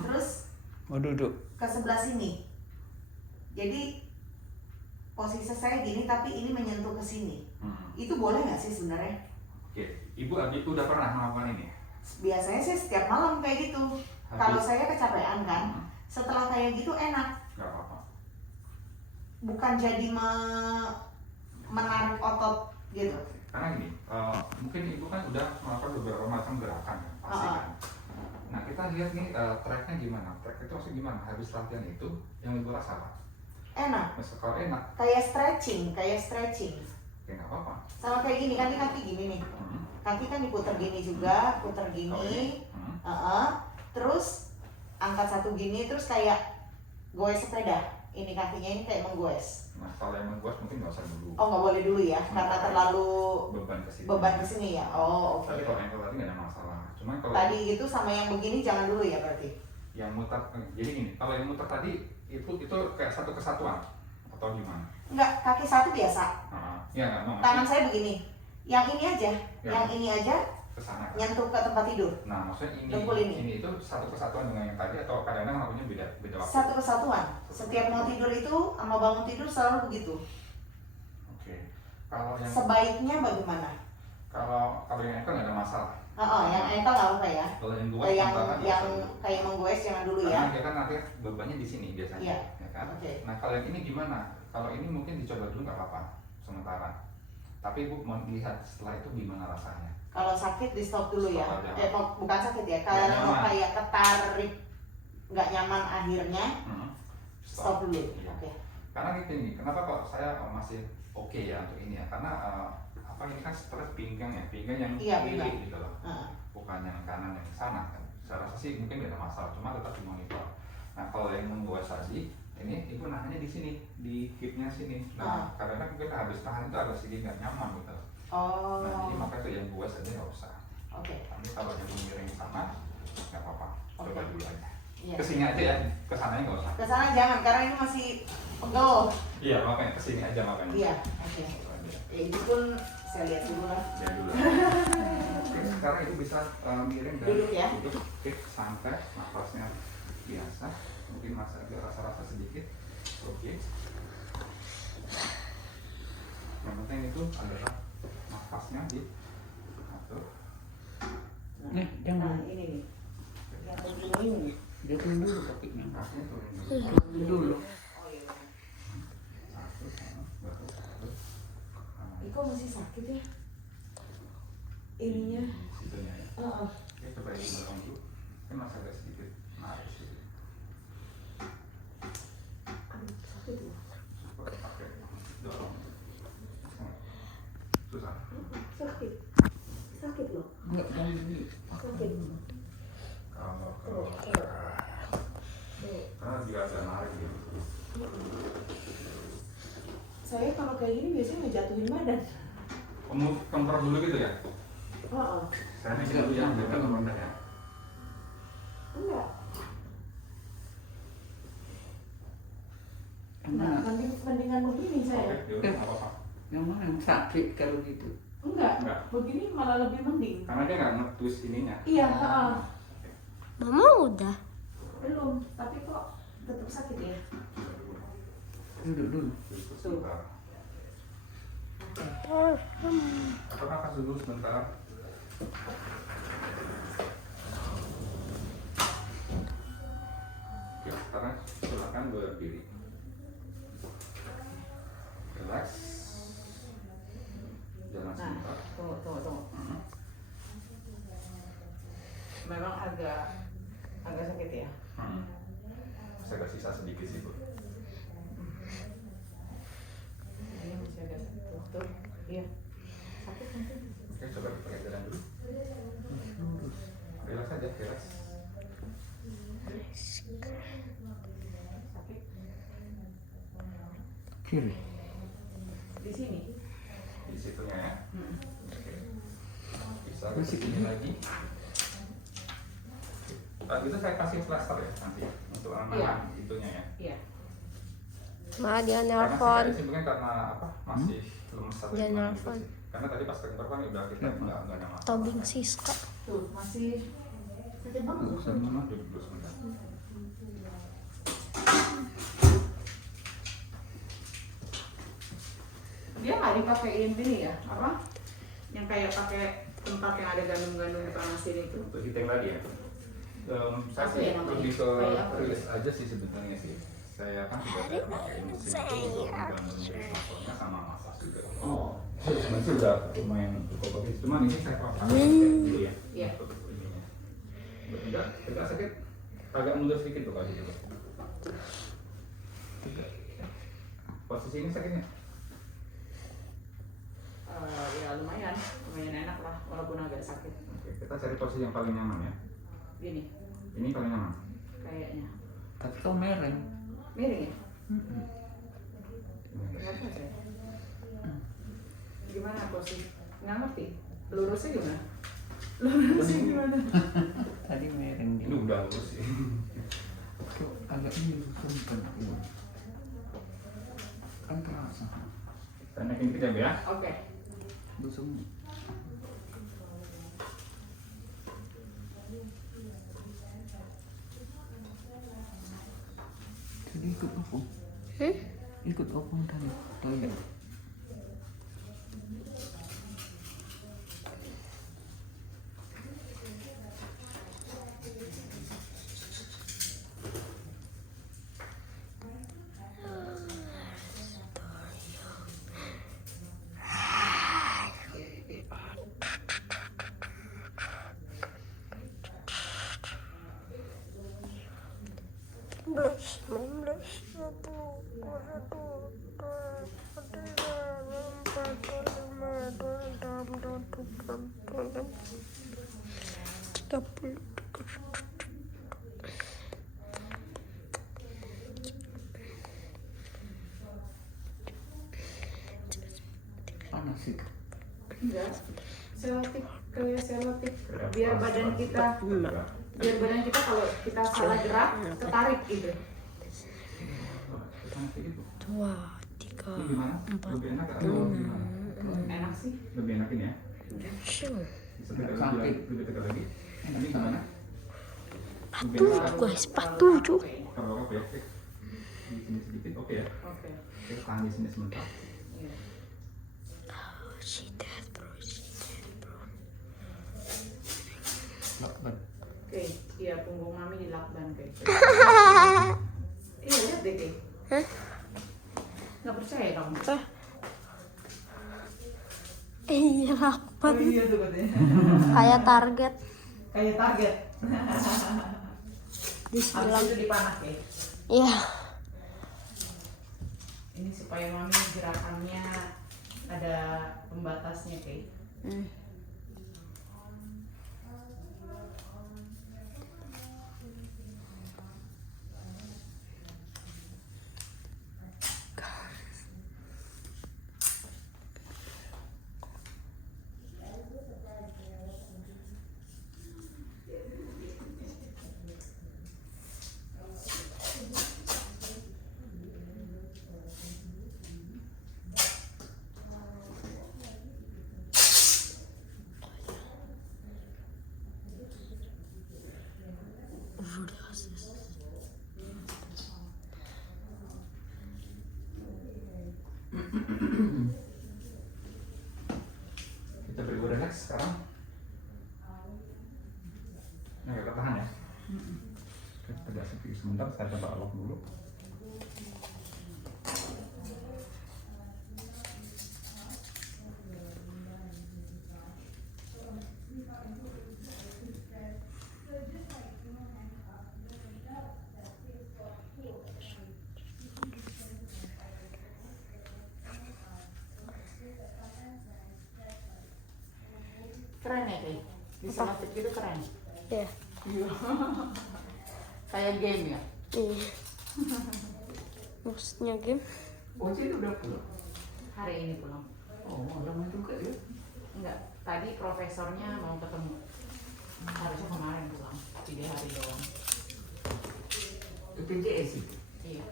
terus Mau duduk. ke sebelah sini. Jadi posisi saya gini tapi ini menyentuh ke sini. Itu boleh nggak sih sebenarnya? Oke, ibu udah pernah melakukan ini? Biasanya sih setiap malam kayak gitu. Kalau saya kecapean kan, setelah kayak gitu enak. Gak apa-apa. Bukan jadi menarik otot gitu. Karena gini, mungkin ibu kan udah melakukan beberapa macam gerakan kan, pasti kan. Nah kita lihat nih tracknya gimana? Track itu maksudnya gimana? Habis latihan itu yang ibu rasa apa? Enak. Misal kalau enak, Kayak stretching. ya nggak apa-apa. Sama kayak gini kan, kaki gini nih. Kaki kan diputer gini juga, puter Kalau gini. ini, Terus angkat satu gini, terus kayak goes sepeda. Ini kakinya ini kayak menggoes. Nah kalau yang membuat mungkin nggak usah dulu. Oh, nggak boleh dulu ya, karena terlalu Beban ke sini. beban kesini ya. Oh, oke. Tapi kalau ankle tadi nggak ada masalah. Cuman kalau Tadi gitu sama yang begini jangan dulu ya berarti. yang muter, jadi gini, kalau yang muter tadi itu kayak satu kesatuan atau gimana? Enggak, kaki satu biasa. Ya nggak mau. Tangan saya begini. Yang ini aja, Ya. yang ini aja Kesana. nyentuh ke tempat tidur. Nah maksudnya Dengkul ini. itu satu kesatuan dengan yang tadi atau kadang-kadang lakunya beda waktu. Satu kesatuan. Setiap mau tidur itu sama bangun tidur selalu begitu. Oke. Kalau yang Sebaiknya bagaimana? kalau yang ankle nggak ada masalah. Yang ankle nggak apa ya. Kalau yang gue Yang kayak menggoes jangan dulu ya. Karena dia kan nanti bebannya di sini biasanya, Iya. ya kan? Oke. Nah kalau yang ini gimana? Kalau ini mungkin dicoba dulu nggak apa-apa sementara. Tapi ibu mau lihat setelah itu gimana rasanya. Kalau sakit di stop dulu ya. Stop aja. Bukan sakit ya. Nggak Kalau nyaman. kayak ketarik nggak nyaman akhirnya stop dulu. Iya. Oke. Karena gitu nih, kenapa kok saya masih oke ya untuk ini ya? Karena apa ini kan stres pinggang ya, pinggang yang Iya, kiri pinggang. gitu loh, bukan yang kanan yang sana kan. Saya rasa sih mungkin nggak ada masalah, cuma tetap dimonitor. Nah kalau yang membuat tadi, ini ibu nahannya di sini, di hipnya sini. Nah karena mungkin habis tahan itu agak sedikit nggak nyaman gitu. Oh. Nah jadi makanya tuh yang buat saja nggak usah. Oke. Tapi kalau ibu miring ke sana, nggak apa-apa, coba Oke. dulu aja. Iya. Kesini aja ya, kesananya nggak usah. Ke sana jangan karena ini masih pegel. Iya makanya kesini aja makanya. Iya. Oke. Gitu aja. Ya, itu pun saya lihat dulu lah. Ya dulu. Oke. sekarang ibu bisa miring dan Duduk ya. duduk. Oke, sampai nafasnya biasa. Mungkin masih agak rasa-rasa sedikit. Oke. Yang penting itu adalah nafasnya diatur. Jangan. Nah ini nih. Yang penting ini. Jatuhin dulu kakinya. Kakinya turunin dulu. Turunin dulu. Oh iya. Satu, baru, baru. Iko masih sakit ya? Ininya. Situnya ya. Oke, coba ibu dorong dulu. Kan masih agak sedikit narik sedikit. Aduh, sakit loh. Coba pakai dorong. Susah. Sakit. Sakit loh. Enggak, jangan dulu. Sakit. Kalau Tuh. karena juga ada narik ya. Saya kalau kayak gini biasanya ngejatuhin badan. Kamu kemper dulu gitu ya? Oh, Saya ini dulu ya, biar nggak rendah ya. enggak. Yang Nah, mana? mendingan begini Oke, saya. yaudah nggak apa-apa. Yang mana yang sakit kalau gitu? Enggak. Enggak. Begini malah lebih mending. Karena dia nggak nge-twist ininya. Iya, Mama udah. belum. Tapi kok tetap sakit ya? Duduk dulu. Itu sebentar. Atau nafas dulu sebentar. Oke, sekarang silakan berdiri. Relax. Jalan Nah, sebentar. tunggu. Memang agak sakit ya. Saya agak sisa sedikit sih, Bu. Ini masih agak sakit. Tuh, iya. Sakit nanti. Oke, coba pakai jalan dulu. Relax aja, relax. Sakit Kiri. di sini. Di situnya ya. Oke. Bisa ke Masih sini lagi. Itu saya kasih plaster ya nanti untuk Iya. anak itunya ya. Iya. Ma dia Karena nelpon. sih mungkin karena apa masih lemes satu Dia gimana nelpon. gitu sih. Karena tadi pas keluar kan udah kita nggak ada masalah. Tobing Siska. Tuh, masih sakit banget. Mama duduk dulu sebentar. Dia nggak dipakein ini ya, apa? Yang kayak pakai tempat yang ada gandum-gandum dipanasin itu. Untuk hitting tadi ya. Saya Apa sih ya namanya? lebih ke Kayak apa? rilis aja sih sebenarnya sih. Saya kan juga kayak pakai mesin itu untuk gandumnya sama masak juga. Oh. Sebenarnya sih udah lumayan cukup bagus. Cuman ini saya pakai dulu ya. Iya. Untuk ininya. Enggak, tidak sakit. Agak mundur sedikit tuh kalau gitu. Posisi ini sakitnya? Ya lumayan enak lah walaupun agak sakit. Oke, kita cari posisi yang paling nyaman ya. Gini, Ini paling nyaman. kayaknya. Tapi kau mereng. Miring ya? Mm-mm. Kenapa saya? Gimana posisi? Nggak ngerti. Lurusnya gimana? Lurusnya gimana? Tadi mereng Ini dia. udah lurus sih. Kau agak ini sumpen. Kan terasa. Kita naikin dikit ya, Bu, ya. Oke. Busung. Jadi ikut opung. Ikut opung tadi. Toilet. Panas itu. Enggak. Selotip, kayak selotip. Biar badan kita kalau kita salah gerak ketarik gitu. Panas dikit, Bu. 2, 3, Ini gimana? Lebih enak atau gimana? Enak sih. Lebih enak ini ya. Sure. Sakit. Lebih dekat lagi. Ini gimana? Patuh guys, patuh cuk. Kalau oke. Di sini sedikit, oke ya. Oke. Kita tahan di sini sebentar. Iya. She dead bro, she dead bro. Lakban. Oke, iya punggung mami dilakban kayak gitu. Iya lihat deh kayak. Hah? Nggak percaya kamu? Iya lakban. Iya tuh katanya. Kayak target. Kayak target. Bismillah. Habis itu dipanak ya. Iya. Ini supaya mami gerakannya ada pembatasnya kayak. Kita beri relax sekarang. Nah, kita tahan ya. Kita agak sepi sebentar, saya coba lock dulu. Keren ya kayak. Bisa masuk gitu keren. Iya. Kayak game ya. Iya. Maksudnya game? Oh, jadi udah pulang. Hari ini pulang. Oh, lama juga ya. Enggak, tadi profesornya mau ketemu. Harusnya kemarin pulang. 3 hari doang. Itu TJS itu. Iya,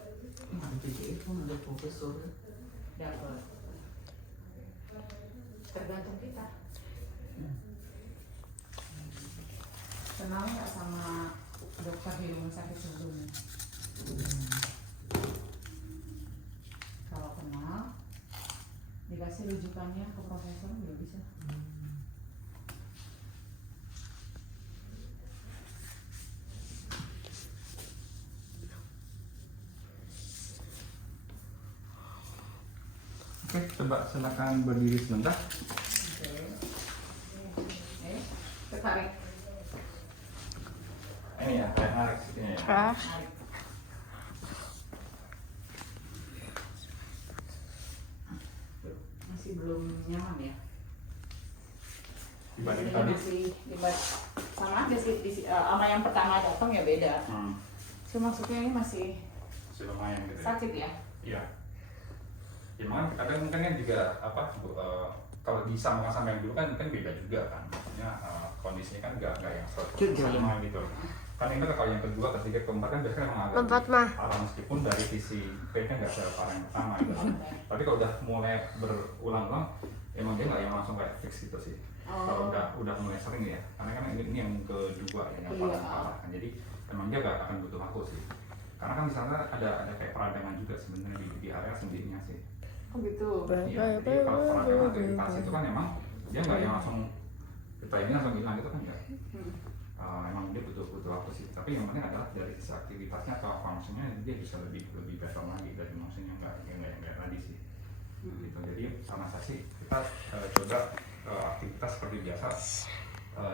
Nah, TJS pun ada profesor ya. dapat. Tergantung kita. Kenal nggak sama dokter di rumah sakit sebelumnya? Kalau kenal, dikasih rujukannya ke profesor juga bisa. Oke, coba silakan berdiri sebentar. Oke. Tertarik. Ini ya, saya narik sini ya. Ah. Tarik. Masih belum nyaman ya? Dibanding Biasanya tadi. masih sama aja sih sama yang pertama datang ya beda. Cuma maksudnya ini masih Sudah lumayan gitu ya. sakit ya? Iya. Ya makanya kadang mungkin kan juga apa kalau disamakan sama yang dulu kan beda juga kan. Maksudnya kondisinya kan nggak yang sama gitu. Kan ini kalau yang kedua, ketiga, keempat kan biasanya memang agak Keempat mah. parah meskipun dari sisi pain-nya nggak separah yang pertama gitu. Tapi kalau udah mulai berulang-ulang, emang dia nggak yang langsung kayak fix gitu sih. Kalau udah mulai sering ya, karena kan ini yang kedua yang Iya. parah kan. Jadi emang dia nggak akan butuh aku sih. Karena kan di sana ada kayak peradangan juga sebenarnya di area sendirinya sih. Oh gitu. Iya, jadi kalau peradangan atau iritasi itu kan emang dia nggak yang langsung kita ini langsung hilang gitu kan enggak. Emang dia butuh waktu sih. Tapi yang penting adalah dari sisi aktivitasnya atau fungsinya dia bisa lebih better lagi dari maksudnya nggak tadi sih. Gitu. Jadi sama saya sih kita coba aktivitas seperti biasa,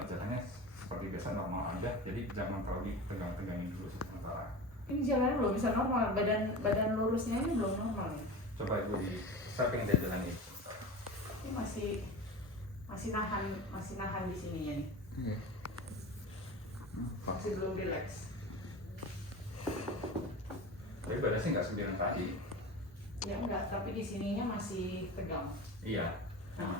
jalannya seperti biasa normal aja. Jadi jangan terlalu tegang-tegangin dulu sementara. Ini jalannya belum bisa normal, badan lurusnya ini belum normal ya? Coba ibu saya pengen dia jalan ini. Ini masih nahan di sininya nih. Iya. Masih belum relax. Tapi badannya sih nggak sembilan tadi. Ya enggak, tapi di sininya masih tegang. Iya. Ya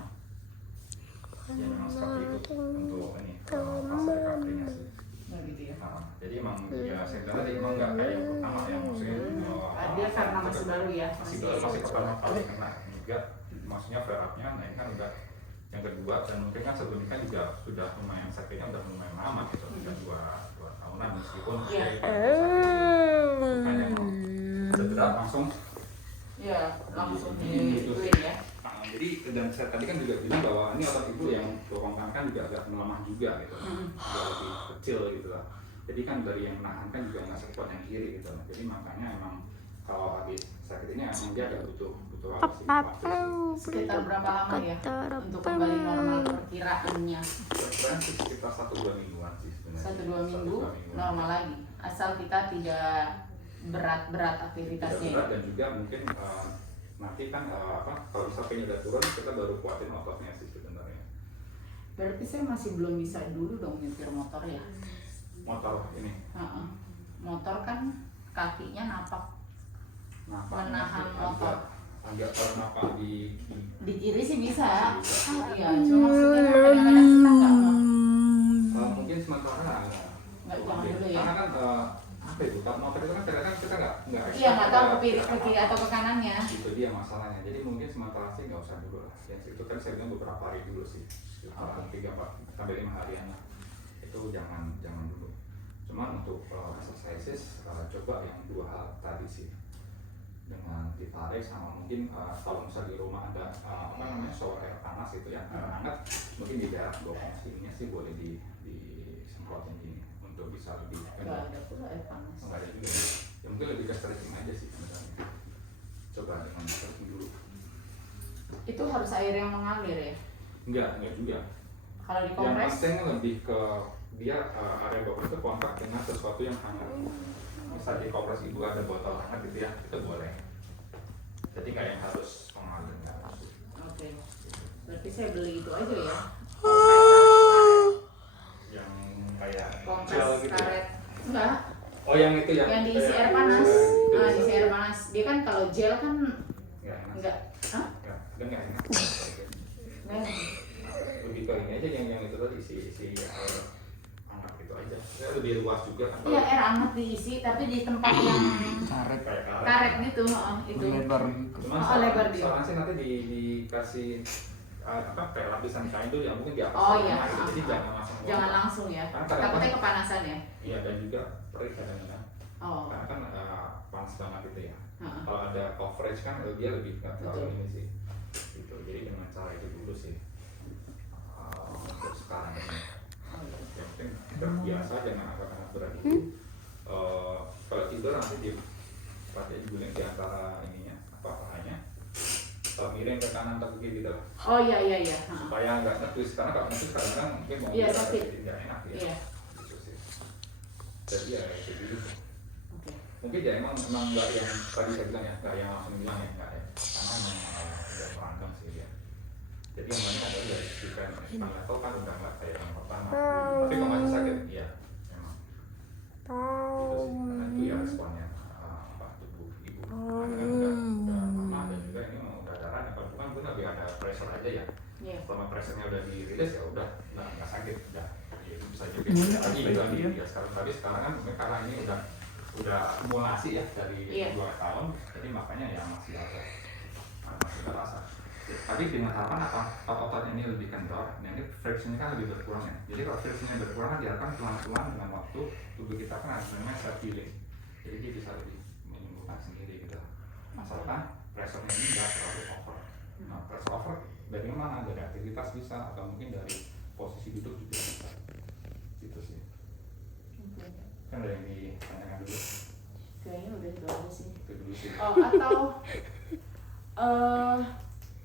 memang seperti itu untuk ini fase recovery-nya sih. Nah gitu ya. Jadi emang ya saya bilang tadi emang nggak kayak yang pertama yang maksudnya Dia karena masih baru ya. masih pertama kali kena juga maksudnya flare up-nya, nah ini kan udah yang kedua, dan mungkin kan sebelumnya kan juga sudah lumayan sakitnya udah lumayan lama gitu, udah dua tahunan meskipun sakit bukan yang cedera langsung langsung gitu. diituin ya. Nah, jadi dan saya tadi kan juga bilang bahwa ini otot ibu yang bokong kan juga agak melemah juga gitu, agak lebih kecil gitu lah. Jadi kan dari yang nahan kan juga nggak sekuat yang kiri gitu. Nah, jadi makanya emang kalau habis sakit ini emang dia agak butuh waktu sih. Sekitar berapa lama ya untuk kembali normal perkiraannya? Sebenarnya sekitar 1-2 mingguan sih sebenarnya. 1-2 minggu normal lagi, asal kita tidak berat aktivitasnya. Tidak berat, dan juga mungkin nanti kan kalau misalnya udah turun kita baru kuatin ototnya sih sebenarnya. Berarti saya masih belum bisa dulu dong nyetir motor ya? Motor ini motor kan kakinya napak, menahan motor. Agak kalau napak di kiri sih bisa. Iya, cuma maksudnya kan kadang-kadang kita nggak mungkin sementara jangan dulu ya. karena kan apa itu, kalau motor itu kan kadang-kadang kita nggak Iya, nggak tahu ke kiri atau ke kanannya. itu dia masalahnya. Jadi mungkin sementara sih nggak usah dulu lah. Yang itu kan saya bilang beberapa hari dulu sih, 3-4-5 harian lah. Itu jangan dulu. Cuma untuk exercises coba yang 2 hal tadi sih, dengan ditarik sama mungkin kalau misalnya di rumah ada shower air panas itu ya, air hangat, mungkin di daerah bokong sininya sih boleh disemprotin gini untuk bisa lebih Nggak ada pula air panas. nggak ada juga ya, mungkin lebih ke stretching aja sih sebenarnya. Coba dengan stretching dulu. Itu harus air yang mengalir ya? Enggak juga. Kalau Yang dikompres? penting lebih ke dia area bokong itu kontak dengan sesuatu yang hangat. Misal di kompres ibu ada botol hangat gitu ya, itu boleh. Jadi nggak yang harus mengalir, nggak harus. Oke. Berarti saya beli itu aja ya? Yang kayak Kompres gel gitu ya. karet. Enggak. Oh yang itu Yang diisi air panas. Diisi air panas. Dia kan kalau gel kan Nggak enak. enggak. Hah? Nggak enak. Enggak. Lebih ke ini aja yang itu tadi si air hangat gitu aja. Saya lebih luas juga kan. Iya, air hangat diisi tapi di tempat yang Karet Kayak karet gitu, itu. lebar gitu. Cuma lebar dia. saran sih nanti dikasih kayak lapisan kain tuh yang mungkin di atas. Oh iya. gitu. Jadi jangan langsung. Jangan langsung ya. Karena kadang-kadang- Takutnya kepanasan ya. Iya, dan juga perih kadang-kadang. Oh. Karena kan panas banget gitu ya. Heeh. Kalau ada coverage kan dia lebih nggak terlalu Betul. ini sih. Gitu. Jadi dengan cara itu dulu sih. Untuk sekarang ini. Yang penting biasa dengan angkat-angkat berat itu. Kalau tidur nanti diguling di antara ininya pahanya. Miring ke kanan atau ke kiri gitu lah. Oh iya. Supaya nggak ngetwist, karena kalau ngetwist kadang-kadang mungkin mau Iya, biar sakit. jadi nggak enak ya. Iya. Gitu sih. Jadi ya kayak gitu. Oke. Mungkin ya emang nggak yang tadi saya bilang ya, nggak yang langsung bilang ya, nggak ya. Karena memang udah merancang sih ya. Jadi yang banyak adalah dari different level kan udah nggak kayak yang pertama. Tapi kalau masih sakit, iya memang. Gitu sih. Karena itu ya responnya tubuh ibu. Karena kan udah lama, dan juga ini udah darahnya. Kalau bukan pun lebih ada pressure aja ya. Iya. Selama pressure-nya udah dirilis ya udah nggak sakit, udah ya, itu bisa juga Iya, lagi apa gitu itu ya? ya. Sekarang kan karena ini udah akumulasi ya dari Iya. 2 tahun, jadi makanya ya masih terasa. Tapi dengan harapan apa? Ototnya ini lebih kendor, dan ini friction-nya kan lebih berkurang ya. Jadi kalau friction-nya berkurang kan diharapkan pelan-pelan dengan waktu tubuh kita kan sebenarnya self healing. Jadi dia bisa lebih menyembuhkan sendiri gitu. Asalkan pressure-nya ini nggak terlalu over. Nah, pressure over dari mana? Dari aktivitas bisa, atau mungkin dari posisi duduk juga bisa. Gitu sih. Oke. Kan ada yang ditanyakan dulu. Kayaknya udah itu aja sih. Itu dulu sih. Oh, atau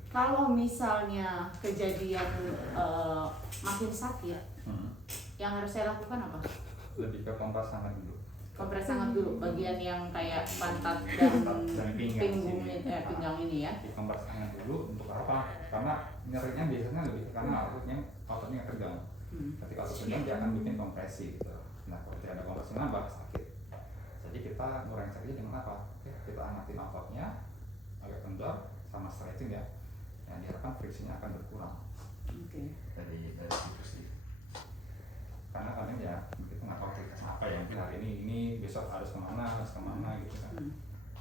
kalau misalnya kejadian makin sakit, yang harus saya lakukan apa? Lebih ke kompres tangan dulu. Kompres tangan dulu, bagian yang kayak pantat dan pinggung pinggang ini ya. Di kompres tangan dulu untuk apa? Karena nyerinya biasanya lebih karena ototnya tegang. Ketika otot tegang dia akan bikin kompresi gitu. Nah, kalau tidak ada kompresi nambah sakit. Jadi kita ngurangin sakitnya dengan apa? Oke, kita hangatin ototnya agak kendor sama stretching ya. Yang diharapkan friksinya akan berkurang. Oke. Dari situ sih. Karena kalian ya kita nggak tahu kita apa ya, mungkin hari ini besok harus kemana gitu kan.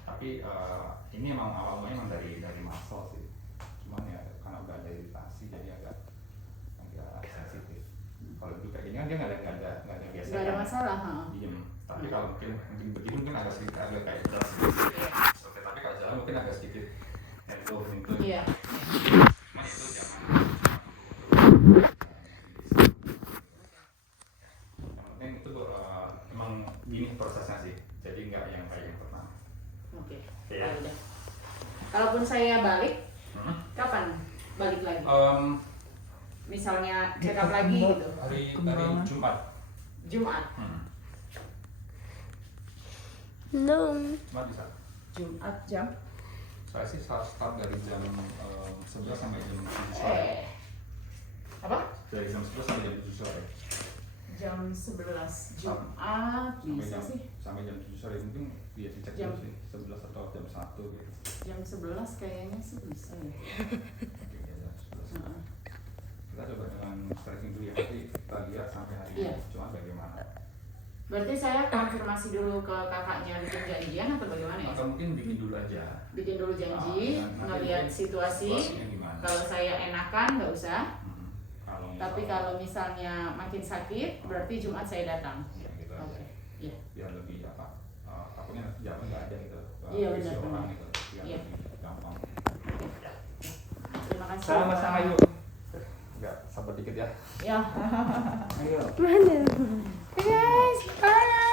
Tapi ini emang awalnya emang dari muscle sih. Cuman ya karena udah ada iritasi jadi agak dia nggak ada gesekan. Nggak ada masalah. Ha. Diem. Tapi kalau mungkin begini mungkin agak sedikit agak kayak beras. Oke, tapi kalau jalan mungkin agak sedikit handle gitu. Iya. Cuma itu jangan. Yang penting itu emang gini prosesnya sih. Jadi nggak yang kayak yang pertama. Oke. Iya. Ya udah. Kalaupun saya balik, kapan balik lagi? Misalnya check up lagi gitu. Hari Jumat. Jumat. No. Jumat bisa. Jumat jam. Saya sih start dari jam 11 sampai jam 7 sore. Apa? Dari jam 11 sampai jam 7 sore. Jam 11 Jumat bisa sih. Sampai jam 7 sore mungkin dia dicek Jam. dulu sih 11 atau jam 1 gitu. Jam 11 kayaknya sih bisa ya. Oke, ya, jam 11. Heeh. Kita coba dengan stretching dulu ya, nanti kita lihat sampai hari Iya. ini cuma bagaimana. Berarti saya konfirmasi dulu ke kakaknya bikin janjian atau bagaimana ya? Atau mungkin bikin dulu aja. Bikin dulu janji, Nanti ngelihat mungkin situasi. situasinya gimana. Kalau saya enakan nggak usah. Kalau Tapi kalau misalnya makin sakit, berarti Jumat saya datang. ya, gitu Oke. aja. Iya. Biar lebih apa? Takutnya nanti jalan nggak ada gitu. Iya, Isi benar, orang benar. gitu. Biar Iya. lebih gampang. Terima kasih. Sama-sama yuk. Enggak, sabar dikit ya. Ya. Ayo. Mana? Guys, bye.